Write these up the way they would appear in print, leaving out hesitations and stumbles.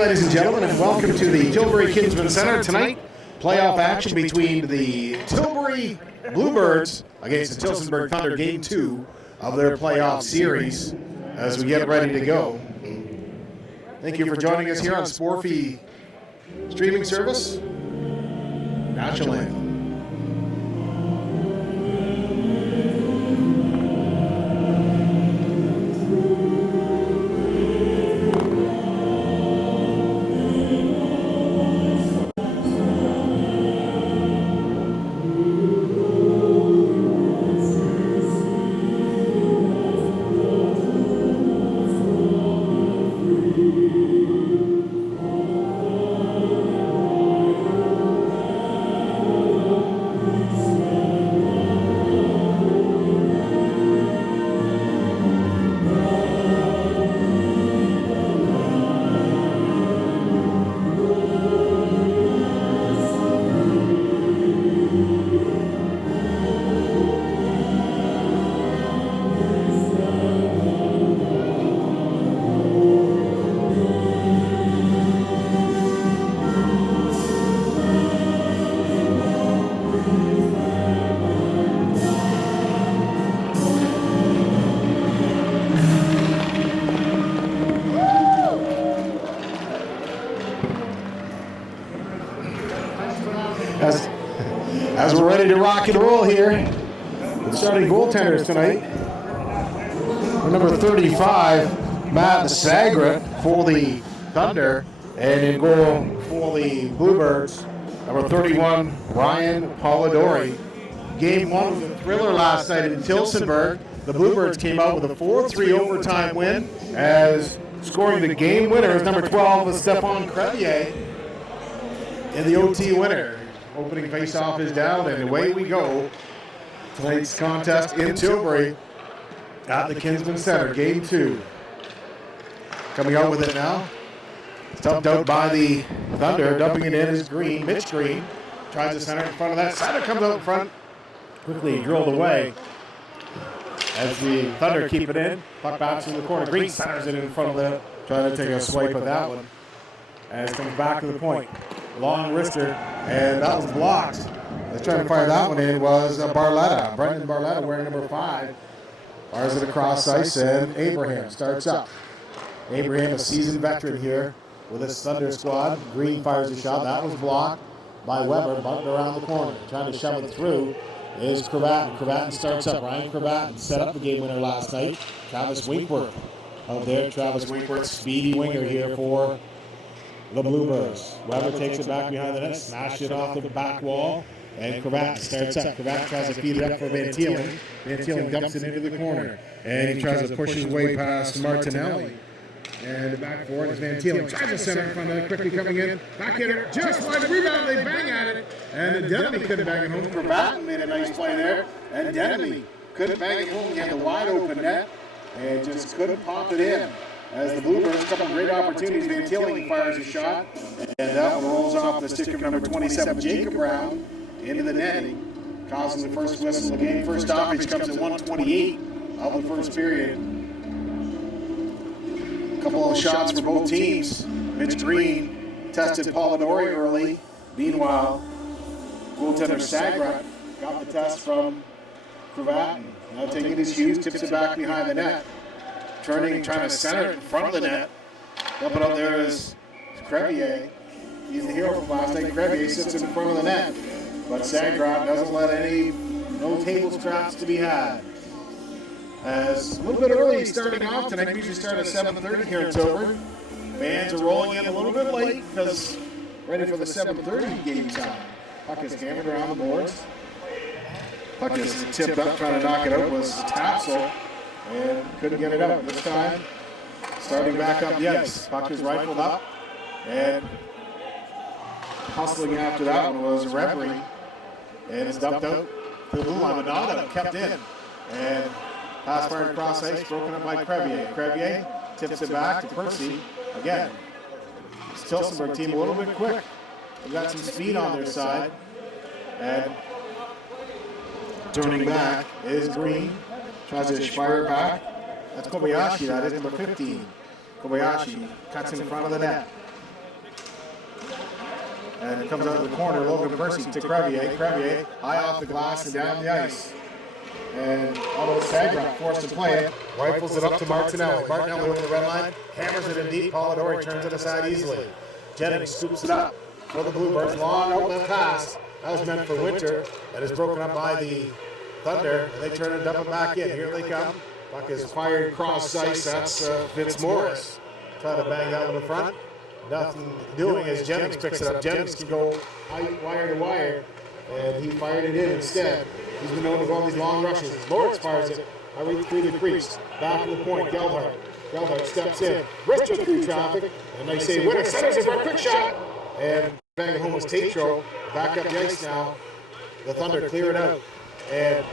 ladies and gentlemen, and welcome to the Tilbury Kinsman Center tonight. Playoff action between the Tilbury Bluebirds against the Tillsonburg Thunder, Game 2 of their playoff series as we get ready to go. Thank you for joining us here on Sporfy streaming service. National Anthem. As we're ready to rock and roll here, the starting goaltenders tonight. Number 35, Matt Sagra for the Thunder, and in goal for the Bluebirds, number 31, Ryan Polidori. Game 1 was a thriller last night in Tillsonburg. The Bluebirds came out with a 4-3 overtime win, as scoring the game winner is number 12, Stephane Crevier, in the OT winner. Opening face-off is down, and away we go. Tonight's contest in Tilbury at the Kinsman Center, Game 2. Coming out with it now. Dumped out by the Thunder. Dumping it in is Green. Mitch Green tries to center in front of that. Center comes out in front. Quickly drilled away as the Thunder keep it in. Puck bounces in the corner. Green centers it in front of that. Trying to take a swipe at that one. As it comes back to the point. Long wrister, and that was blocked. Let's try to fire that one in was Barletta. Brendan Barletta wearing number 5. Fires it across ice, and Abraham starts up. Abraham, a seasoned veteran here with his Thunder squad. Green fires a shot. That was blocked by Weber, bumped around the corner. Trying to shove it through is Cravatin. Cravatin starts up. Ryan Cravatin set up the game winner last night. Travis Winkworth out there. Travis Winkworth, speedy winger here for the Bluebirds. Weber takes it back behind the net, smashed it off the back wall, and Cravatin starts up. Cravatin tries to feed it up for Van Thielen. Van Thielen dumps it into the corner, and he tries to push his way past Martinelli. And back forward is Van Thielen. Tries to center in front of it, quickly coming in. Back hitter, just wide rebound, they bang at it, and Denby couldn't bang it home. Cravatin made a nice play there, and Denby couldn't bang it home. He had the wide open net, and just couldn't pop it in. As the Bluebirds, a couple of great opportunities. Van Thielen fires a shot, and that one rolls off the stick of number 27, Jacob Brown, into the netting, causing the first whistle of the game. First stoppage comes at 1:28 of the first period. A couple of shots for both teams. Mitch Green tested Polidori early. Meanwhile, goaltender Sagra got the test from Cravatin. Now taking his shoes, tips it back behind the net. Turning and trying to center it in front of the net. Up and up there is Crevier. He's the hero from last night. Crevier sits in front of the net. But Sagrad doesn't let no table scraps to be had. As a little bit early starting off tonight, we usually start at 7:30 here in Tilbury. Fans are rolling in a little bit late because ready for the 7:30 game time. Puck is hammered around the boards. Puck is tipped up, trying to knock it out was Tapsel. And couldn't get it out this time. Starting back up the ice. Puck is rifled up. And hustling after that one was Reverie. And it's dumped out to the blue line, but not kept in. And pass fired across ice, broken up by Crevier. Crevier tips it back to Percy. Again, this Tillsonburg team a little bit quick. They've got some speed on their side. And turning back is Green. Tries to fire back. That's Kobayashi, that is number 15. Kobayashi cuts in front of the net. And it comes out of the corner. Logan Percy to Crevier. Crevier high off the glass and down the ice. And although Sagra forced to play it, rifles it up to Martinelli. Martinelli over the red line, hammers it in deep. Polidori turns it aside easily. Jennings scoops it up for the Bluebirds. Long outlet pass. That was meant for Winter. That is broken up by the Thunder. And they turn it, dump it back in. Here they come. Puck is fired cross ice. That's Fitzmaurice. Try to bang that one in front. Nothing doing as Jennings picks it up. Jennings can go wire to wire. And he fired it in instead. He's been known to go on these long rushes. Lawrence fires it. I read through the crease. Back to the point. Geldhart. Geldhart steps in. Wrists through traffic. And they say Winter centers it for a quick shot. And bang it home was Tatro. Back up the ice now. The Thunder clear it out. And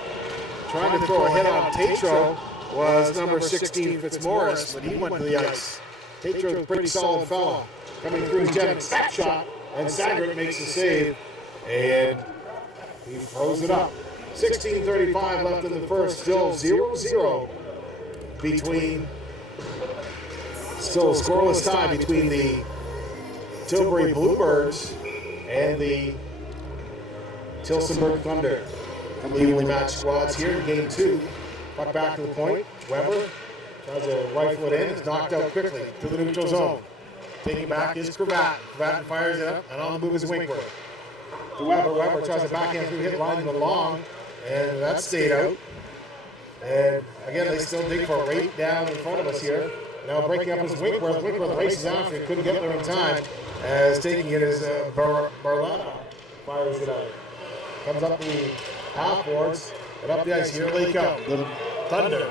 trying to throw a hit on Tatro was number 16 Fitzmaurice, but he went to the ice. Tatro's a pretty solid fella. Coming through Jennings. Snap shot. And Sagert makes the save. And he throws it up. 16:35 left in the first. Still 0-0 between. Still a scoreless tie between the Tilbury Bluebirds and the Tillsonburg Thunder. Evenly matched squads here in game 2. Puck back to the point. Weber tries to rifle it in. It's knocked out quickly to the neutral zone. Taking back is Cravat. Cravat fires it up, and on the move is Winkworth. To Weber. Weber tries to backhand through, hit line along, and that stayed out. And again, they still dig for it right down in front of us here. Now breaking up is Winkworth. Winkworth races after it, couldn't get there in time. As taking it is Barletta fires it out. Comes up the half boards and up the ice. Here they come. The Thunder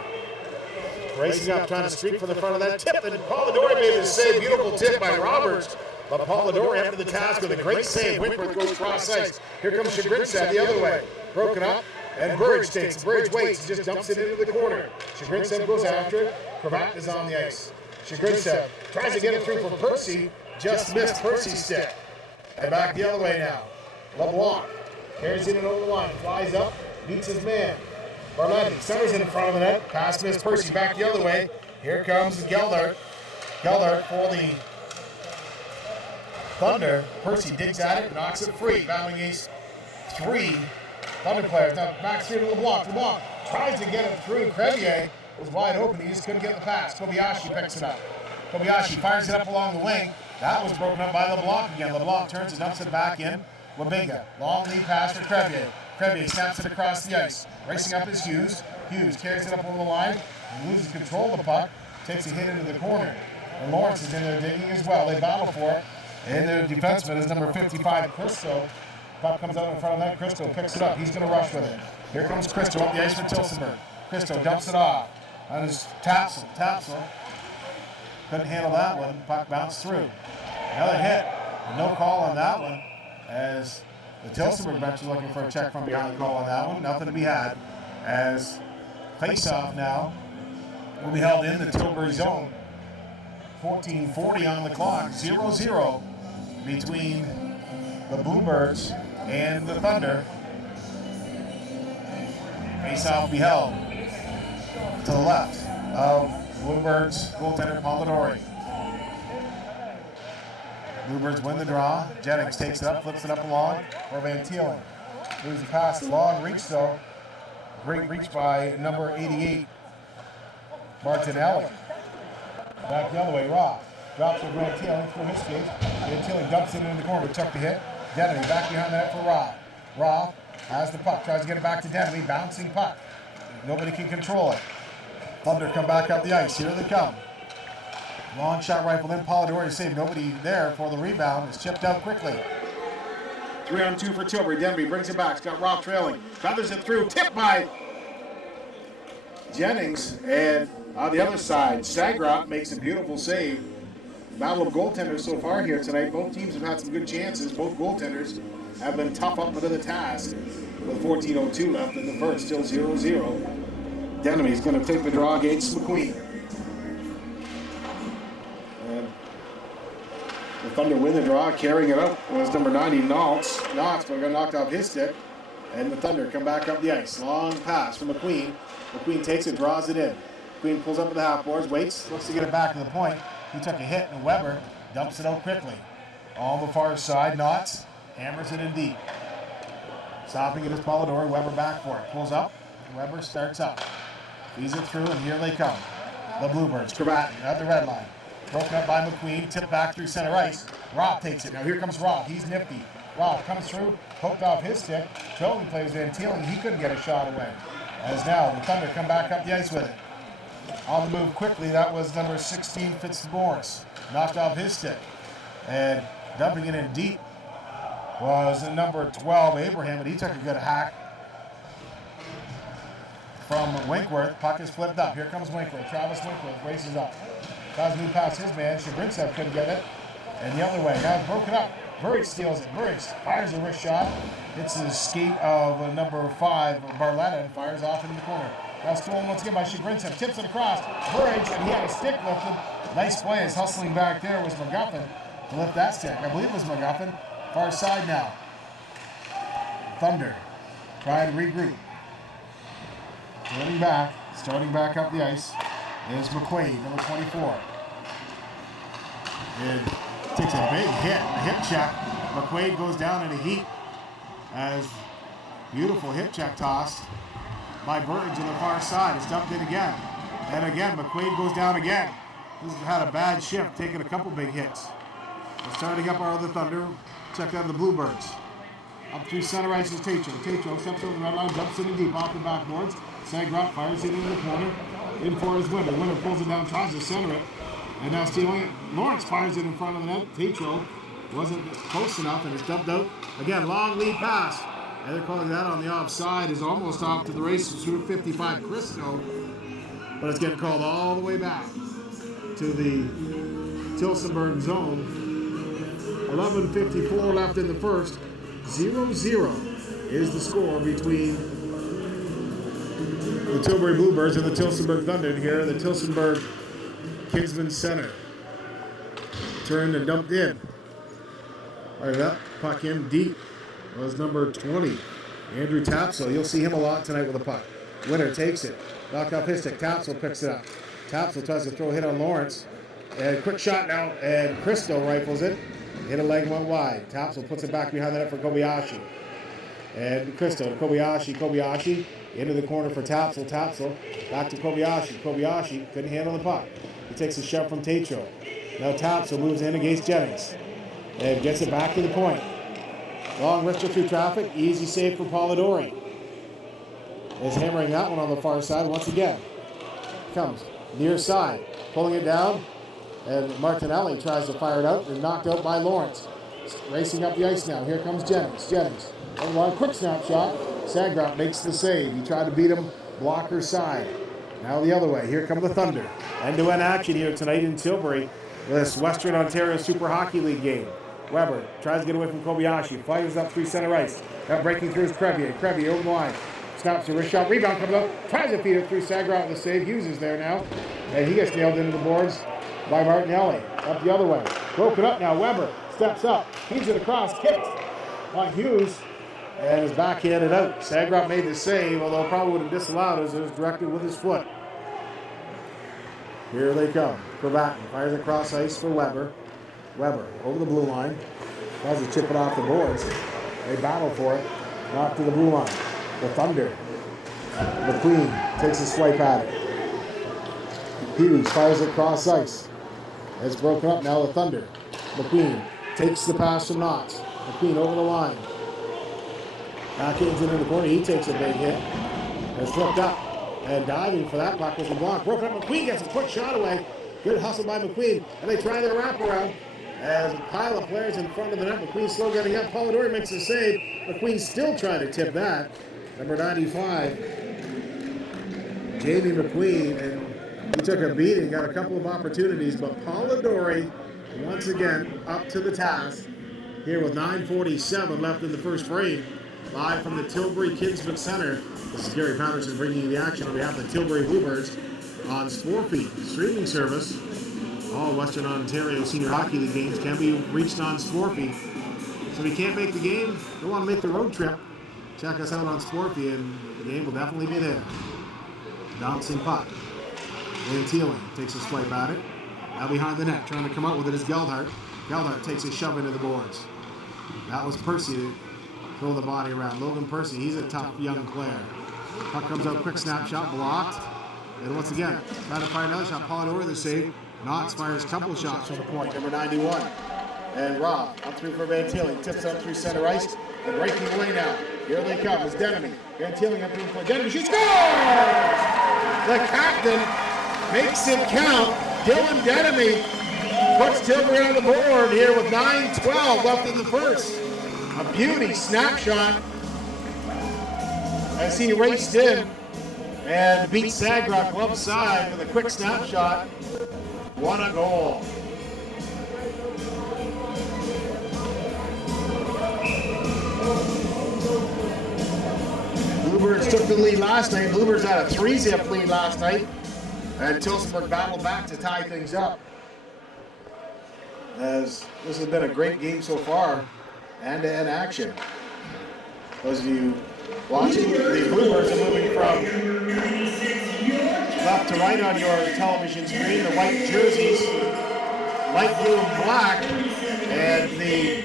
racing up, trying to streak for the front of that tip. And Polidori made the save. Beautiful tip by Roberts. But Polidori up to the task with a great save. Winkworth goes cross ice. Here comes Chagrinstad the other way. Broken up. And Burridge takes. Burridge waits. Just dumps it into the corner. Chagrinstad goes after it. Cravat is on the ice. Chagrinstad tries to get it through for Percy. Just missed Percy's stick. And back the other way now. LeBlanc carries it over the line. Flies up. Beats his man. Barletti centers in front of the net. Pass missed Percy. Back the other way. Here comes Geldart. Geldart for the Thunder. Percy digs at it. Knocks it free. Battling against 3 Thunder players. Now back through to LeBlanc. LeBlanc tries to get it through. Crevier was wide open. He just couldn't get the pass. Kobayashi picks it up. Kobayashi fires it up along the wing. That was broken up by LeBlanc again. LeBlanc turns and dumps it back in. Wabinga. Long lead pass for Crevier. Crevier snaps it across the ice. Racing up is Hughes. Hughes carries it up over the line and loses control of the puck. Takes a hit into the corner. And Lawrence is in there digging as well. They battle for it. And their defenseman is number 55, Christo. Puck comes out in front of that. Christo picks it up. He's going to rush with it. Here comes Christo up the ice for Tillsonburg. Christo dumps it off. On his Tapsel. Couldn't handle that one. Puck bounced through. Another hit. No call on that one. As the Tillsonburg bench is looking for a check from behind the call on that one. Nothing to be had. As face-off now will be held in the Tilbury zone. 14:40 on the clock. 0-0 between the Bluebirds and the Thunder. Face-off will be held to the left of Bluebirds goaltender Polidori. Bluebirds win the draw. Jennings takes it up, flips it up along for Van Thielen. Moves the pass, long reach though. Great reach by number 88, Martinelli. Back the other way, Roth. Drops to Van Thielen through his skates. Van Thielen dumps it into the corner, took the hit. Denemy back behind the net for Roth. Roth has the puck, tries to get it back to Denemy, bouncing puck. Nobody can control it. Thunder come back up the ice. Here they come. Long shot rifle, then Polidori saved. Nobody there for the rebound. It's chipped out quickly. 3-on-2 for Tilbury. Denby brings it back. Scott Roth trailing. Feathers it through. Tipped by Jennings. And on the other side, Sagrot makes a beautiful save. Battle of goaltenders so far here tonight. Both teams have had some good chances. Both goaltenders have been tough up to the task. With 14:02 left in the first. Still 0-0. Denemy is going to take the draw against McQueen. The Thunder win the draw, carrying it up was number 90, Knotts, but got knocked off his stick. And the Thunder come back up the ice. Long pass from McQueen. McQueen takes it, draws it in. McQueen pulls up at the half boards, waits, looks to get it back to the point. He took a hit, and Weber dumps it out quickly. On the far side, Knotts Hammers it in deep. Stopping it is Polidori. Weber back for it. Pulls up. Weber starts up. Feeds it through, and here they come. The Bluebirds. Krabatin at the red line. Broken up by McQueen. Tipped back through center ice. Rob takes it. Now here comes Rob. He's nifty. Rob comes through. Poked off his stick. Tilbury plays Van Teeling. He couldn't get a shot away. As now the Thunder come back up the ice with it. On the move quickly. That was number 16, Fitzmaurice. Knocked off his stick. And dumping it in deep was the number 12, Abraham, and he took a good hack from Winkworth. Puck is flipped up. Here comes Winkworth. Travis Winkworth races up. Tries to move past his man. Shabrintsev couldn't get it. And the other way. Now it's broken up. Burridge steals it. Burridge fires a wrist shot. Hits the skate of number 5, Barletta, and fires off into the corner. Now stolen once again by Shabrintsev. Tips it across. Burridge, and he had a stick lifted. Nice play. As hustling back there was McGuffin to lift that stick. I believe it was McGuffin. Far side now. Thunder try and regroup. Starting back up the ice is McQuaid, number 24. And takes a big hit, a hip check. McQuaid goes down in a heap as beautiful hip check tossed by Burridge on the far side. It's dumped in again. And again, McQuaid goes down again. This has had a bad shift, taking a couple big hits. We're starting up our other Thunder. Check out the Bluebirds. Up through center ice is Tatro. Tatro steps over the red line, jumps in deep off the backboards. Sagrot fires it into the corner. In for his Winter. Winter pulls it down, tries to center it. And now stealing it. Lawrence fires it in front of the net. Tatro wasn't close enough and it's dumped out. Again, long lead pass. And they're calling that on the offside. Is almost off to the races through 55 Christo. But it's getting called all the way back to the Tillsonburg zone. 11:54 left in the first. 0-0 is the score between the Tilbury Bluebirds and the Tillsonburg Thunder here in the Tillsonburg Kinsman Center. Turned and dumped in. Right up, puck in deep was number 20, Andrew Tapsell. You'll see him a lot tonight with a puck. Winner takes it. Knock off his stick. Tapsell picks it up. Tapsell tries to throw a hit on Lawrence. And quick shot now, and Christo rifles it. Hit a leg, went wide. Tapsell puts it back behind the net for Kobayashi. And Christo to Kobayashi. Kobayashi into the corner for Tapsell. Tapsell back to Kobayashi. Kobayashi couldn't handle the puck. He takes a shove from Tatro. Now Tapsell moves in against Jennings. And gets it back to the point. Long wrister through traffic. Easy save for Polidori. Is hammering that one on the far side once again. Comes near side. Pulling it down. And Martinelli tries to fire it out and knocked out by Lawrence. Racing up the ice now. Here comes Jennings. Jennings. One quick snapshot. Sagrot makes the save. He tried to beat him blocker side. Now the other way. Here come the Thunder. End-to-end action here tonight in Tilbury with this Western Ontario Super Hockey League game. Weber tries to get away from Kobayashi. Fires up through center ice. Now breaking through is Crevier. Crevier over the line. Snaps a wrist shot. Rebound comes up. Tries to feed it through Sagrot with the save. Hughes is there now. And he gets nailed into the boards by Martinelli. Up the other way. Broken up now. Weber steps up. Feeds it across. Kicks on Hughes. And is backhanded out. Sagrot made the save, although probably would have disallowed as it was directed with his foot. Here they come. Krabatin fires across ice for Weber. Weber over the blue line. Tries to chip it off the boards. They battle for it. Knocked to the blue line. The Thunder. McQueen takes a swipe at it. Hughes fires it across ice. It's broken up now, the Thunder. McQueen takes the pass from Knox. McQueen over the line. Backhands it in the corner. He takes a big hit. It's flipped up. And diving for that puck was the block. Broken up. McQueen gets a quick shot away. Good hustle by McQueen. And they try their wraparound. As a pile of players in front of the net. McQueen slow getting up. Polidori makes the save. McQueen still trying to tip that. Number 95. Jamie McQueen. And he took a beating. Got a couple of opportunities. But Polidori once again up to the task. Here with 9:47 left in the first frame. Live from the Tilbury Kinsman Center. This is Gary Patterson bringing you the action on behalf of the Tilbury Bluebirds on Sportfeed streaming service. All Western Ontario Senior Hockey League games can be reached on Sportfeed. So if you can't make the game, don't want to make the road trip, check us out on Sportfeed and the game will definitely be there. Bouncing puck. Van Teeling takes a swipe at it. Now behind the net, trying to come out with it is Geldhart. Geldhart takes a shove into the boards. That was Percy to throw the body around. Logan Percy, he's a tough young player. Puck comes out, quick snapshot, blocked. And once again, trying to fire another shot. Polidori the save. Knox fires a couple shots from the point. Number 91. And Rob, up through for Van Teeling. Tips up through center ice. And breaking away now. Here they come. It's Denemy. Van Teeling up through for Denemy. She scores! The captain makes it count. Dylan Denemy puts Tilbury on the board here with 9:12 left in the first. A beauty snapshot as he raced in and beat Sagrock glove side with a quick snapshot. What a goal. Bluebirds took the lead last night. Bluebirds had a 3-zip lead last night. And Tillsonburg battled back to tie things up. As this has been a great game so far, end-to-end action. Those of you watching, the Bluebirds are moving from left to right on your television screen. The white jerseys, light blue and black, and the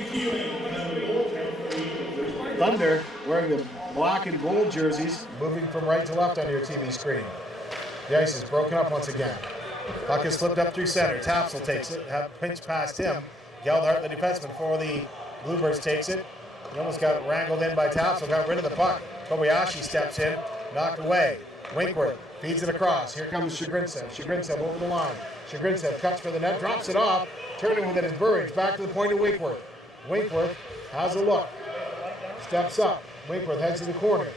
Thunder wearing the black and gold jerseys, moving from right to left on your TV screen. The ice is broken up once again. Puck is flipped up through center. Tapsel takes it, pinch past him. Geldhart, the defenseman for the Bluebirds, takes it. He almost got wrangled in by Tapsel, got rid of the puck. Kobayashi steps in, knocked away. Winkworth feeds it across. Here comes Chagrinsev. Chagrinsev over the line. Chagrinsev cuts for the net, drops it off, turning with it is Burridge. Back to the point of Winkworth. Winkworth has a look. Steps up. Winkworth heads to the corner.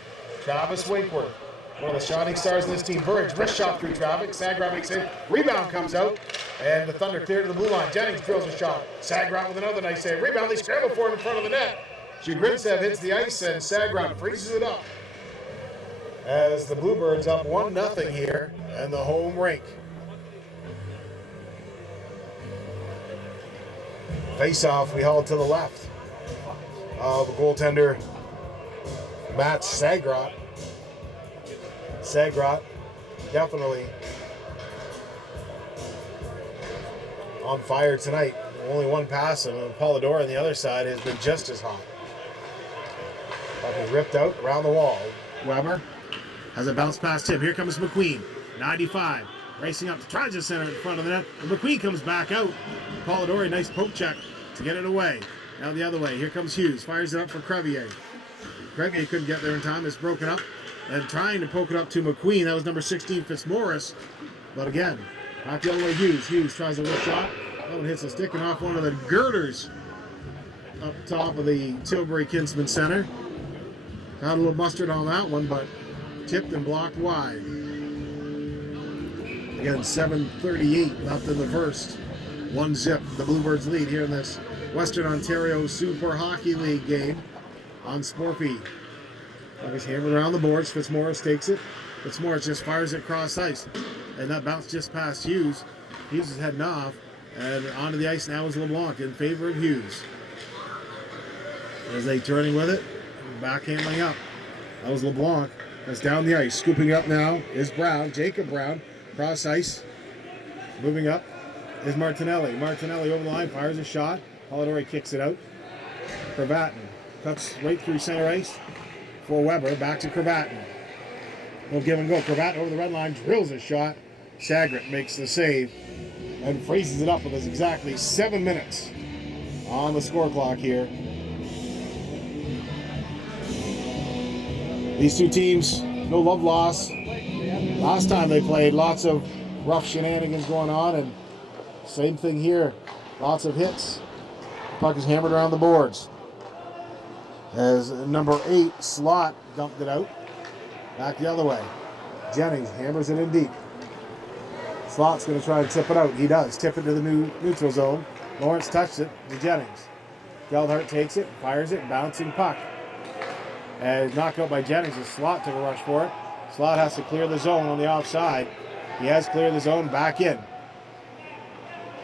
Travis Winkworth, one of the shining stars in this team. Burridge, wrist shot through traffic. Sagrock makes it. Rebound comes out, and the Thunder clear to the blue line. Jennings drills a shot. Sagrock with another nice save. Rebound, they scramble for it in front of the net. Chagrinsev hits the ice, and Sagrock freezes it up. As the Bluebirds up 1-0 here in the home rink. Face-off, we haul to the left of the goaltender, Matt Sagrot. Sagrot definitely on fire tonight. Only one pass, and Polidori on the other side has been just as hot. Puck is ripped out around the wall. Weber has a bounce past him. Here comes McQueen, 95, racing up to try to center in front of the net. And McQueen comes back out. Polidori, nice poke check to get it away. Now the other way. Here comes Hughes, fires it up for Crevier. Crevier couldn't get there in time. It's broken up. And trying to poke it up to McQueen. That was number 16, Fitzmaurice. But again, back the other way, Hughes. Hughes tries a little shot. That one hits a stick and off one of the girders up top of the Tilbury Kinsman Center. Got a little mustard on that one, but tipped and blocked wide. Again, 7:38 left in the first. 1-0, the Bluebirds lead here in this Western Ontario Super Hockey League game on Sporfy. Puck is hammered around the boards. Fitzmaurice takes it. Fitzmaurice just fires it cross ice. And that bounce just past Hughes. Hughes is heading off. And onto the ice now is LeBlanc in favor of Hughes. As they turning with it, backhandling up. That was LeBlanc. That's down the ice. Scooping up now is Brown, Jacob Brown. Cross ice. Moving up is Martinelli. Martinelli over the line, fires a shot. Polidori kicks it out. Cravatin cuts right through center ice for Weber. Back to Cravatin. We'll give and go. Cravatin over the red line, drills a shot. Sagret makes the save and freezes it up with us exactly 7 minutes on the score clock here. These two teams, no love lost. Last time they played, lots of rough shenanigans going on, and same thing here. Lots of hits. The puck is hammered around the boards. As number 8, Slot, dumped it out. Back the other way. Jennings hammers it in deep. Slot's going to try and tip it out. He does. Tip it to the neutral zone. Lawrence touched it to Jennings. Geldhart takes it, fires it, bouncing puck. And knocked out by Jennings as Slot took a rush for it. Slot has to clear the zone on the offside. He has cleared the zone back in.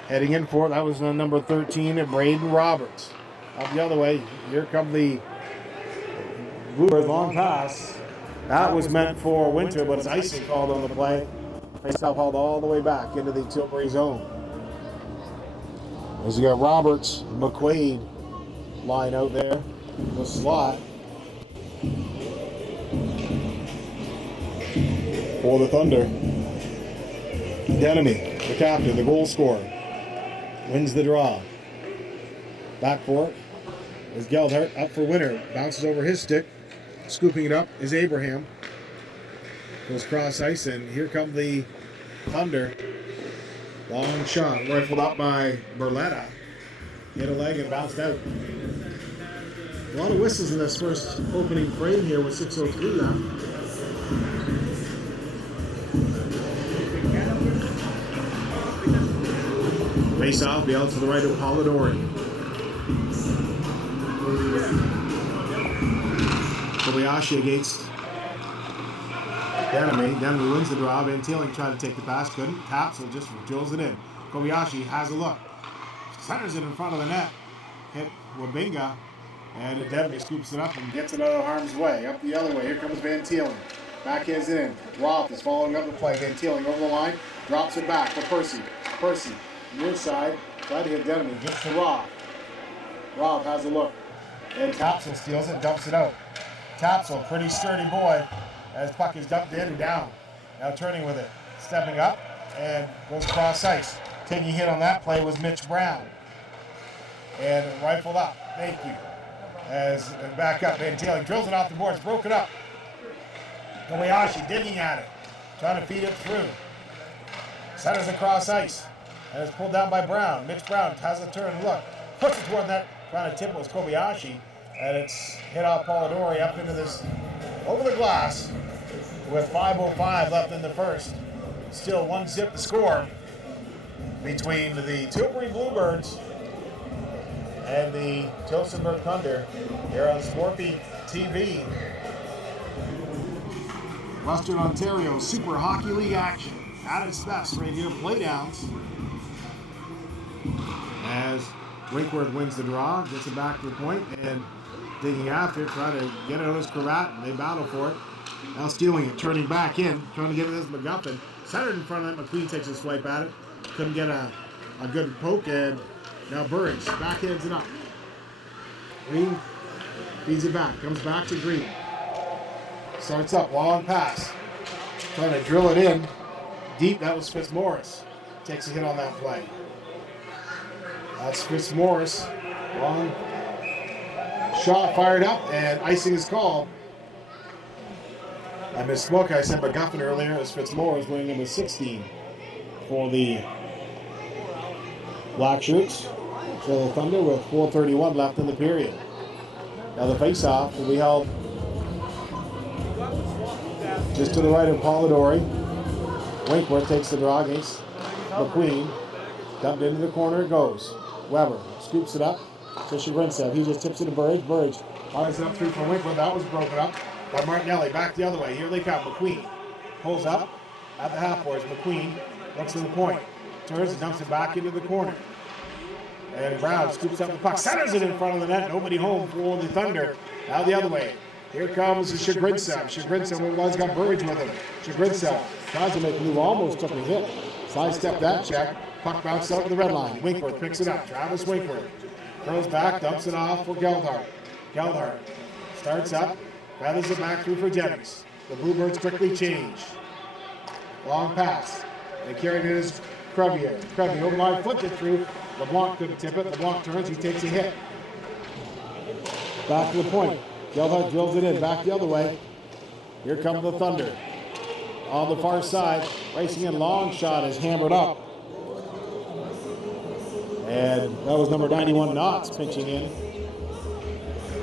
Heading in for it, that was number 13, Braden Roberts. Up the other way, here come the Bluebirds long pass. That was meant for Winter, but it's icing called on the play. Face-off hauled all the way back into the Tilbury zone. As you got Roberts, McQuaid, line out there. The slot for the Thunder. Denemy, the captain, the goal scorer, wins the draw. Back for it is Geldhart, up for winner. Bounces over his stick. Scooping it up is Abraham. Goes cross ice, and here come the Thunder. Long shot, rifled up by Berletta. Hit a leg and bounced out. A lot of whistles in this first opening frame here with 6:03 left. Face off, the out to the right of Polidori. Kobayashi against Denemy. Denemy wins the draw. Van Teeling tried to take the pass, couldn't. Tapsel just drills it in. Kobayashi has a look. Centers it in front of the net. Hit Wabinga. And Denemy scoops it up and gets it out of harm's way. Up the other way. Here comes Van Teeling. Backhands it in. Roth is following up the play. Van Teeling over the line. Drops it back for Percy. Percy, near side. Try to hit Denemy. Gets to Roth. Roth has a look. And Tapsel steals it and dumps it out. Tapsel, pretty sturdy boy, as puck is dumped in and down. Now turning with it. Stepping up and goes cross ice. Taking a hit on that play was Mitch Brown. And rifled up. Thank you. As back up. Van Teeling drills it off the boards. Broken up. Kobayashi digging at it. Trying to feed it through. Centers across ice. And it's pulled down by Brown. Mitch Brown has a turn. Look. Puts it toward that. Trying to tip it was Kobayashi. And it's hit off Polidori up into this. Over the glass. With 5:05 left in the first. Still 1-0 to score. Between the Tilbury Bluebirds and the Tillsonburg Thunder here on Sportbeat TV. Western Ontario Super Hockey League action at its best right here. Playdowns as Winkworth wins the draw, gets it back to the point, and digging after it, trying to get it on his cravat, and they battle for it. Now stealing it, turning back in, trying to get it as McGuffin. Centered in front of it, McQueen takes a swipe at it. Couldn't get a good poke, and now Burridge backhands it up. Green feeds it back, comes back to Green. Starts up, long pass. Trying to drill it in. Deep, that was Fitzmaurice. Takes a hit on that play. That's Fitzmaurice. Long shot fired up, and icing is called. I misspoke, I said McGuffin earlier. As Fitzmaurice wearing number 16 for the Black Shirts. So the Thunder with 4:31 left in the period. Now the face-off will be held just to the right of Polidori. Winkworth takes the draw against McQueen. Dumped into the corner it goes. Weber scoops it up to Shagrintsev. He just tips it to Burridge. Burridge fires it up through for Winkworth. That was broken up by Martinelli. Back the other way. Here they come. McQueen pulls up at the half boards. McQueen looks to the point. Turns and dumps it back into the corner. And Brown scoops up the puck. Centers it in front of the net. Nobody home for the Thunder. Now the other way. Here comes Shagrintsev. Shagrintsev was got Burridge with him. Shagrintsev tries to make a move. Almost took a hit. Sidestep that check. Puck bounced out to the red line. Winkworth picks it up. Travis Winkworth curls back, dumps it off for Geldhart. Geldhart starts up, gathers it back through for Jennings. The Bluebirds quickly change. Long pass. They carried it as Crevier. Crevier over line, flipped it through. LeBlanc couldn't tip it. LeBlanc turns, he takes a hit. Back to the point. Geldhart drills it in, back the other way. Here comes the Thunder. On the far side, racing in, long shot is hammered up. And that was number 91, Knotts, pinching in.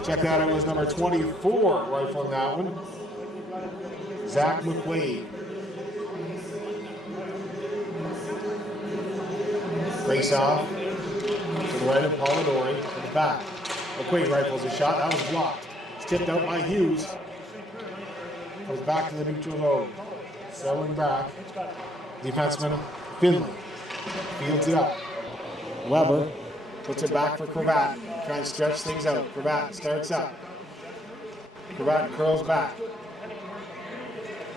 Check that out, it was number 24 rifling that one. Zach McQuaid. Face off to the right of Polidori to the back. McQuaid rifles a shot, that was blocked. It's tipped out by Hughes. Comes back to the neutral zone. Settling back. Defenseman Finley fields it up. Weber puts it back for Cravat. Trying to stretch things out. Cravat starts up. Cravat curls back.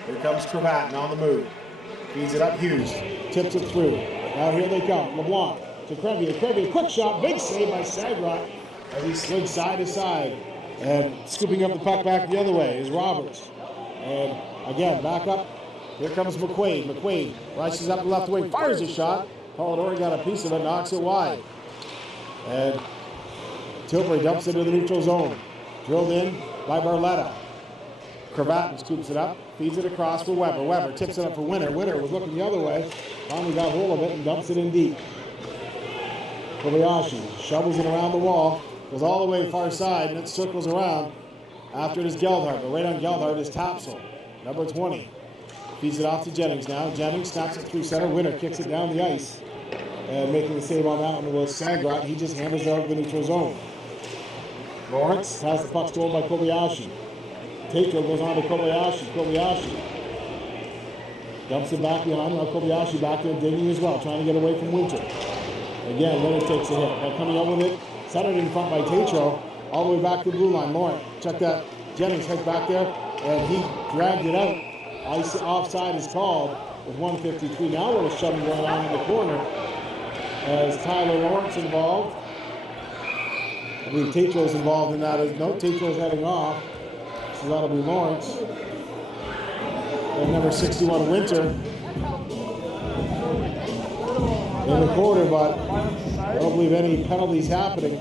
Here comes Cravat and on the move. Feeds it up Hughes. Tips it through. Now here they come. LeBlanc to Crevier. Crevier, quick shot. Big save by Sagrot. as he slinks side to side. And scooping up the puck back the other way is Roberts. And again, back up. Here comes McQuaid. McQuaid rises up the left wing, fires a shot. Polidori got a piece of it, knocks it wide. And Tilbury dumps it into the neutral zone. Drilled in by Barletta. Cravatin scoops it up, feeds it across for Weber. Weber tips it up for Winter. Winter was looking the other way. Finally got hold of it and dumps it in deep. Kobayashi shovels it around the wall, goes all the way far side, and it circles around. After it is Geldhart, but right on Geldhart is Tapsel, number 20. Feeds it off to Jennings now. Jennings snaps it through center. Winter kicks it down the ice. And making the save on that one was Sagrat. He just hammers it out of the neutral zone. Lawrence has the puck stolen by Kobayashi. Taker goes on to Kobayashi. Kobayashi dumps it back behind. Now Kobayashi back there digging as well, trying to get away from Winter. Again, Winter takes a hit. Now coming up with it, centered in front by Tatro, all the way back to the blue line. Lawrence, check that. Jennings heads back there, and he dragged it out. Ice offside is called with 1:53. Now we're shoving going on in the corner as Tyler Lawrence involved. I believe Tatro's involved in that. No, Tatro's heading off. So that'll be Lawrence. And number 61, Winter. In the corner, but I don't believe any penalties happening.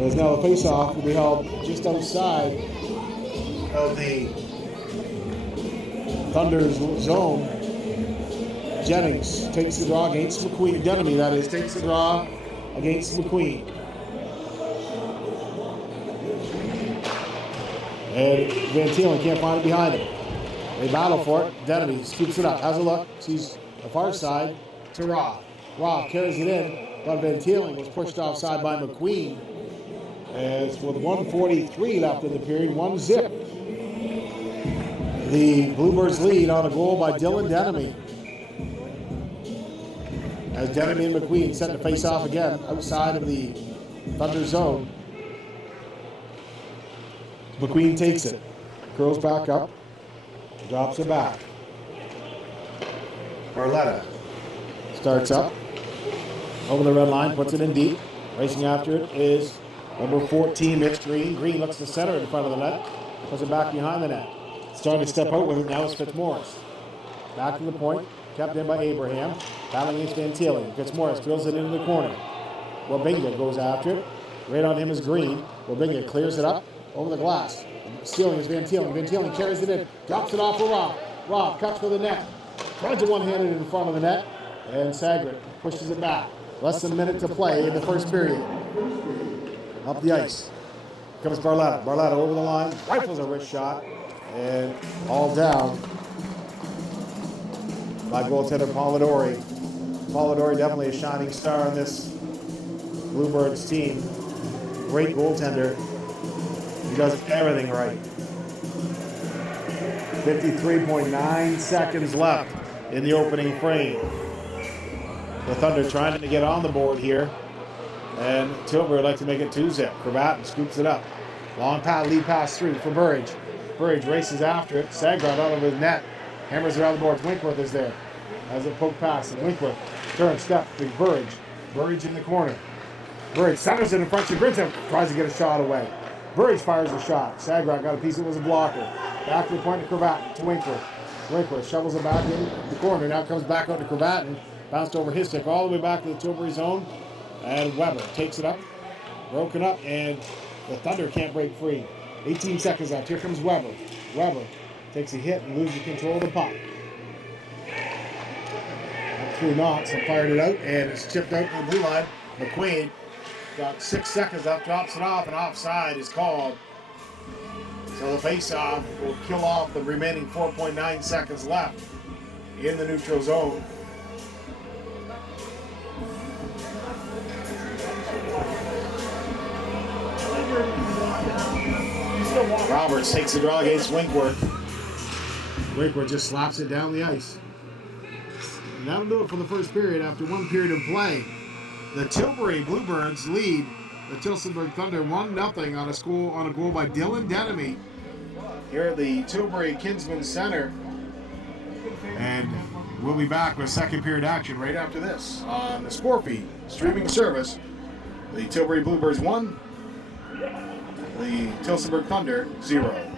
As now the face-off will be held just outside of the Thunder's zone. Jennings takes the draw against McQueen. Denemy, that is, takes the draw against McQueen. And Van Thielen can't find it behind him. They battle for it. Denemy scoops it up, has a look, sees the far side to Robb. Robb carries it in, but Van Thielen was pushed offside by McQueen. As with 1:43 left in the period, 1-0. The Bluebirds lead on a goal by Dylan Denemy. As Denemy and McQueen set to face off again outside of the Thunder zone. McQueen takes it, curls back up, drops it back. Barletta starts up, over the red line, puts it in deep. Racing after it is number 14, Mitch Green. Green looks to center in front of the net, puts it back behind the net. Starting to step out with it now is Fitzmaurice. Back to the point, kept in by Abraham, battling against Van Thielen. Fitzmaurice drills it into the corner. Wabinga goes after it. Right on him is Green. Wabinga clears it up over the glass. Stealing is Van Thielen. Van Thielen carries it in, drops it off for Robb. Robb cuts for the net. Tries it one-handed in front of the net, and Sagrat pushes it back. Less than a minute to play in the first period. Up the ice comes Barletta. Barletta over the line, rifles a wrist shot, and all down by goaltender Polidori. Polidori definitely a shining star on this Bluebirds team. Great goaltender. He does everything right. 53.9 seconds left in the opening frame. The Thunder trying to get on the board here. And Tilbury would like to make it 2-0. Cravatin scoops it up. Long pass, lead pass through for Burridge. Burridge races after it. Sagrat out of his net. Hammers around the boards. Winkworth is there. As a poke pass. And Winkworth turns, step to Burridge. Burridge in the corner. Burridge centers it in front of Grinton. Tries to get a shot away. Burridge fires a shot. Sagrat got a piece. It was a blocker. Back to the point of Cravatin to Winkworth. Winkworth shovels it back in the corner. Now comes back out to Cravatin. Bounced over his stick all the way back to the Tilbury zone. And Weber takes it up. Broken up. And the Thunder can't break free. 18 seconds left. Here comes Weber. Weber takes a hit and loses control of the puck. Up through Knox and fired it out. And it's chipped out to the blue line. McQueen got 6 seconds left. Drops it off. And offside is called. So the face-off will kill off the remaining 4.9 seconds left in the neutral zone. Roberts takes the draw against Winkworth. Winkworth just slaps it down the ice. And that'll do it for the first period. After one period of play, the Tilbury Bluebirds lead the Tillsonburg Thunder 1-0 on a goal by Dylan Denemy here at the Tilbury Kinsman Center. And we'll be back with second period action right after this on the Sportfeed streaming service The Tilbury Bluebirds 1. The Tillsonburg Thunder 0.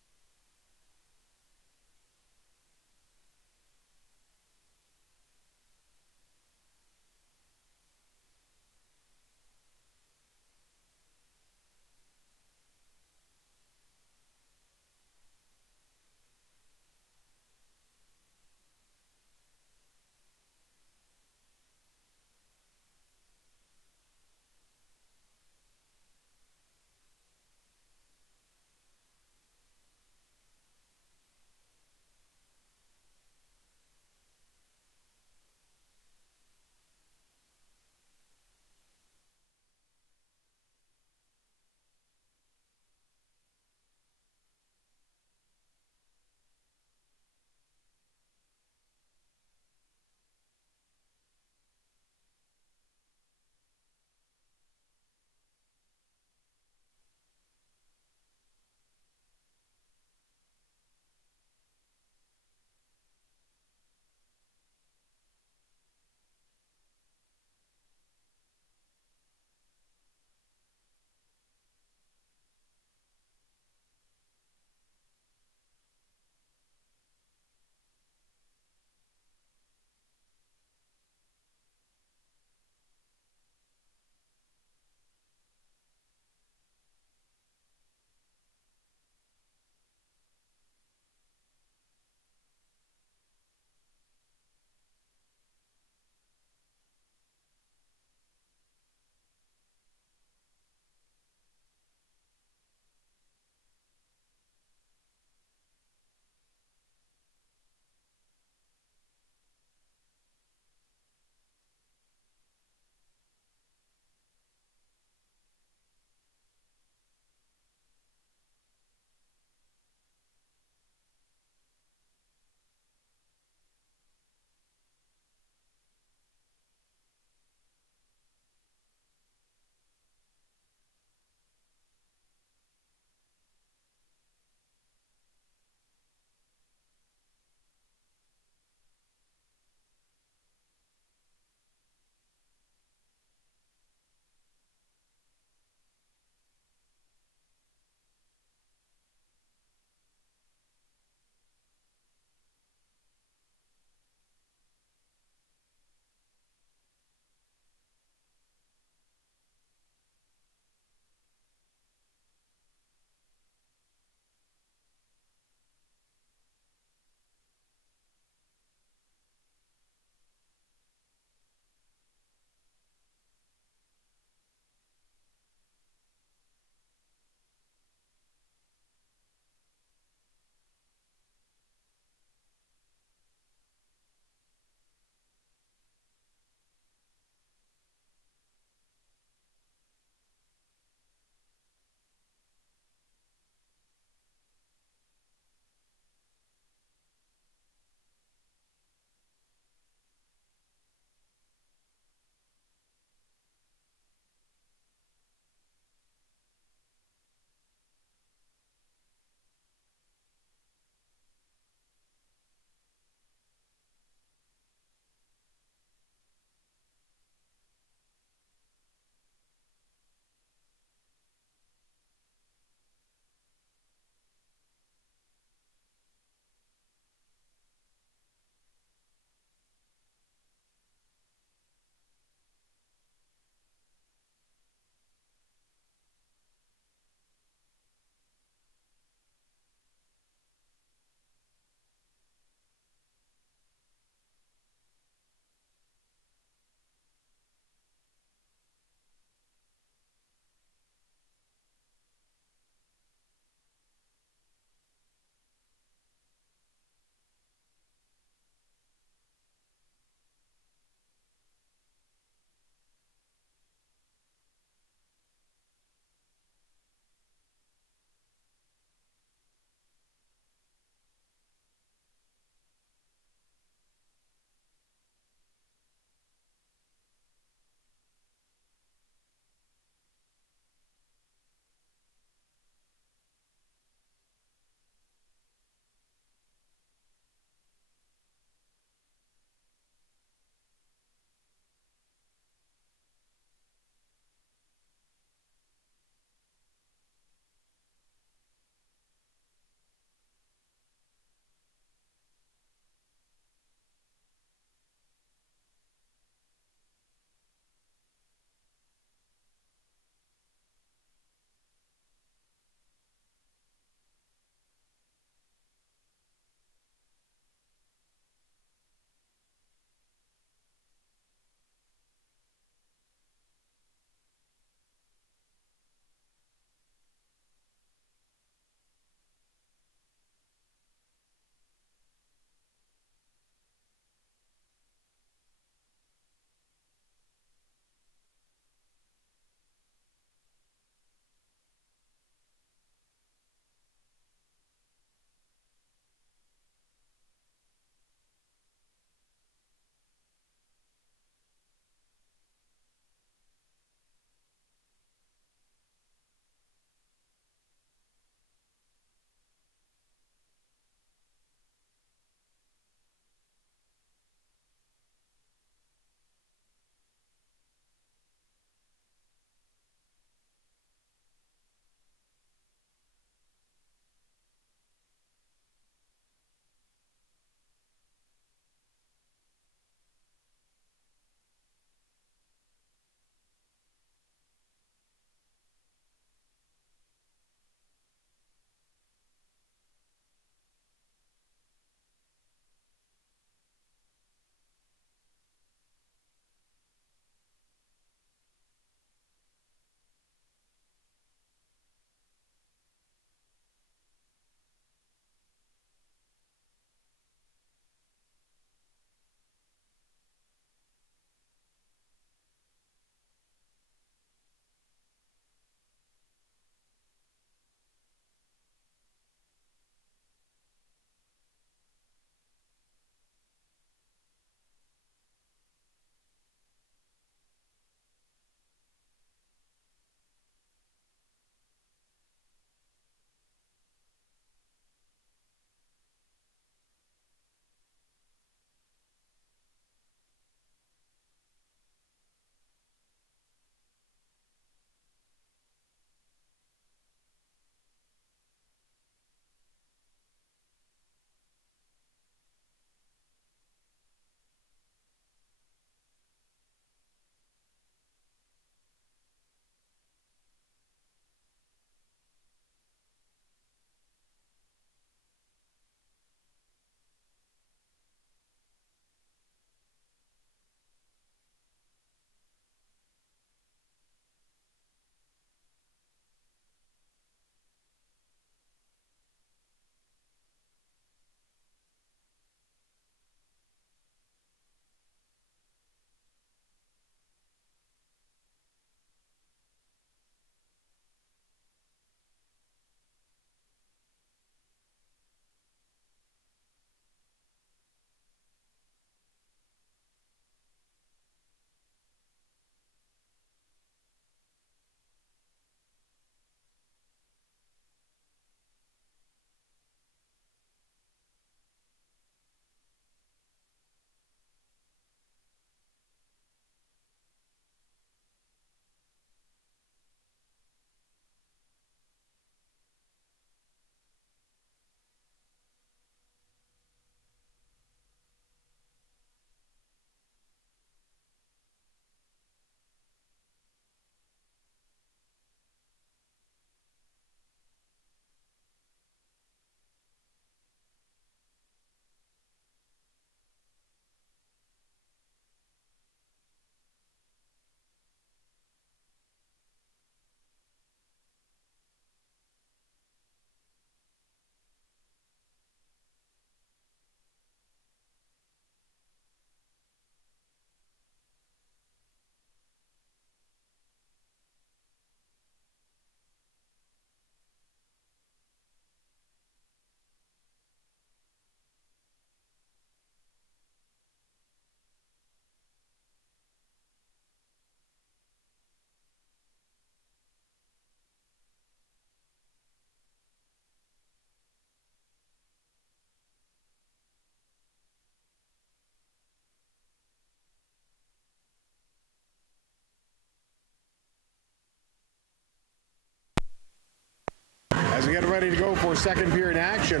as we get ready to go for second period action.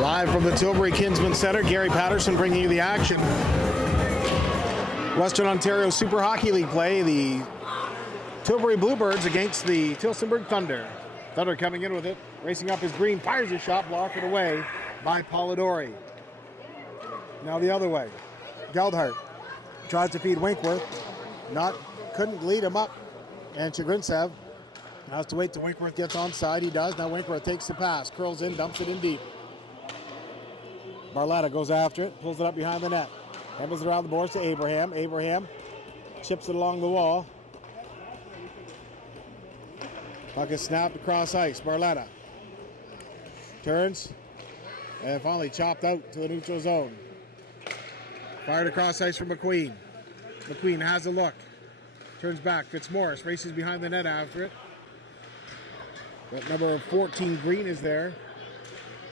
Live from the Tilbury Kinsman Center, Gary Patterson bringing you the action. Western Ontario Super Hockey League play, the Tilbury Bluebirds against the Tillsonburg Thunder. Thunder coming in with it, racing up his green, fires a shot, blocked it away by Polidori. Now the other way. Geldhart tries to feed Winkworth, couldn't lead him up, and Chagrincev has to wait till Winkworth gets onside. He does. Now Winkworth takes the pass, curls in, dumps it in deep. Barletta goes after it, pulls it up behind the net. Handles it around the boards to Abraham. Abraham chips it along the wall. Puck is snapped across ice. Barletta turns and finally chopped out to the neutral zone. Fired across ice for McQueen. McQueen has a look. Turns back. Fitzmaurice races behind the net after it. That number 14 Green is there.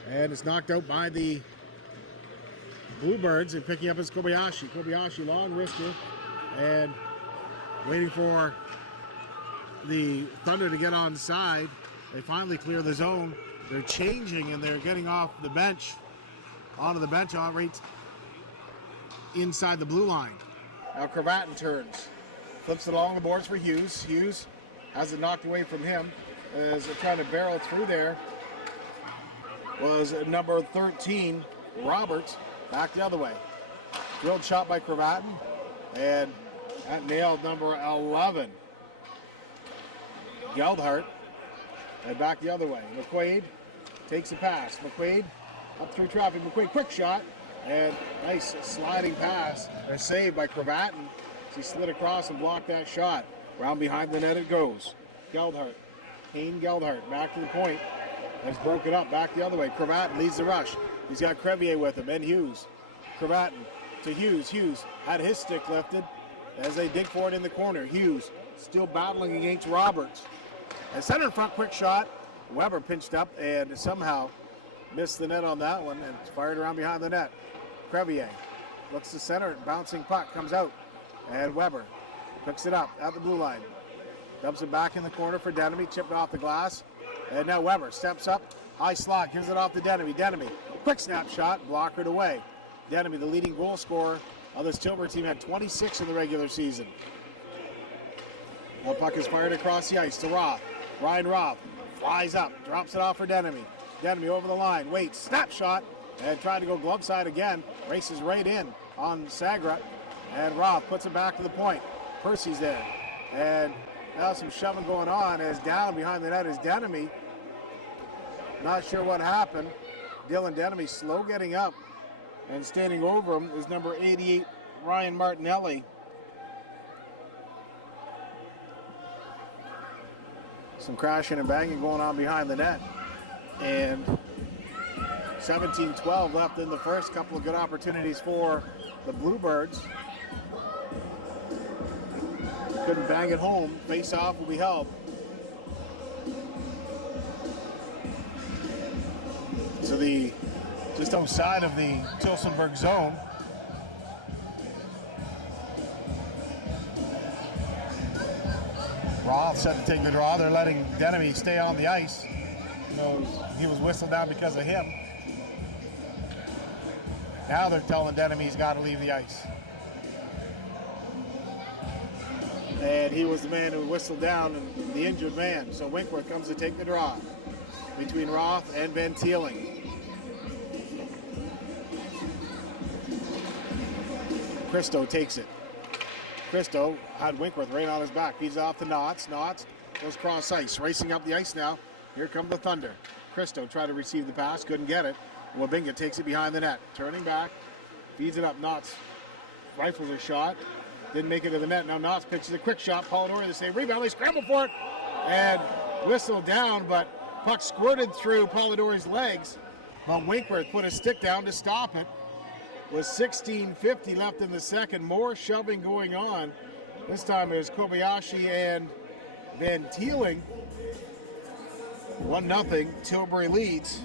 And it's knocked out by the Bluebirds, and picking up is Kobayashi. Kobayashi, long wrister, and waiting for the Thunder to get on side. They finally clear the zone. They're changing, and they're getting off the bench, onto the bench, right inside the blue line. Now Cravatin turns, flips it along the boards for Hughes. Hughes has it knocked away from him as they're trying to barrel through there. Was number 13, Roberts. Back the other way. Drilled shot by Cravatin, and that nailed number 11, Geldhart. And back the other way. McQuaid takes a pass. McQuaid up through traffic. McQuaid, quick shot, and nice sliding pass. A save by Cravatin. He slid across and blocked that shot. Round behind the net it goes. Geldhart. Kane Geldhart back to the point. That's broken up. Back the other way. Cravatin leads the rush. He's got Crevier with him and Hughes. Cravatin to Hughes. Hughes had his stick lifted as they dig for it in the corner. Hughes still battling against Roberts. And center front, quick shot. Weber pinched up and somehow missed the net on that one and fired around behind the net. Crevier looks to center, bouncing puck comes out. And Weber picks it up at the blue line. Dumps it back in the corner for Denemy, chipped off the glass. And now Weber steps up, high slot, gives it off to Denemy. Denemy, quick snapshot, blockered away. Denemy, the leading goal scorer of this Tilbury team, had 26 in the regular season. The puck is fired across the ice to Roth. Ryan Roth flies up, drops it off for Denemy. Denemy over the line, waits, snapshot, and tried to go glove side again. Races right in on Sagra, and Roth puts it back to the point. Percy's there, and now some shoving going on as down behind the net is Denemy. Not sure what happened. Dylan Denemy slow getting up, and standing over him is number 88, Ryan Martinelli. Some crashing and banging going on behind the net. And 17-12 left in the first. Couple of good opportunities for the Bluebirds. Couldn't bang it home. Face off will be held. To the just outside of the Tillsonburg zone. Roth set to take the draw. They're letting Denemy stay on the ice. So he was whistled down because of him. Now they're telling Denemy he's got to leave the ice. And he was the man who whistled down and the injured man. So Winkworth comes to take the draw between Roth and Van Teeling. Christo takes it. Christo had Winkworth right on his back. Feeds off to Knotts. Knotts goes cross ice. Racing up the ice now. Here come the Thunder. Christo tried to receive the pass. Couldn't get it. Wabinga takes it behind the net. Turning back. Feeds it up. Knotts rifles a shot. Didn't make it to the net. Now Knotts pitches a quick shot. Polidori the same rebound. They scramble for it. And whistled down, but puck squirted through Polidori's legs. But Winkworth put his stick down to stop it. With 16:50 left in the second. More shoving going on. This time there's Kobayashi and Van Teeling. 1-0. Tilbury leads.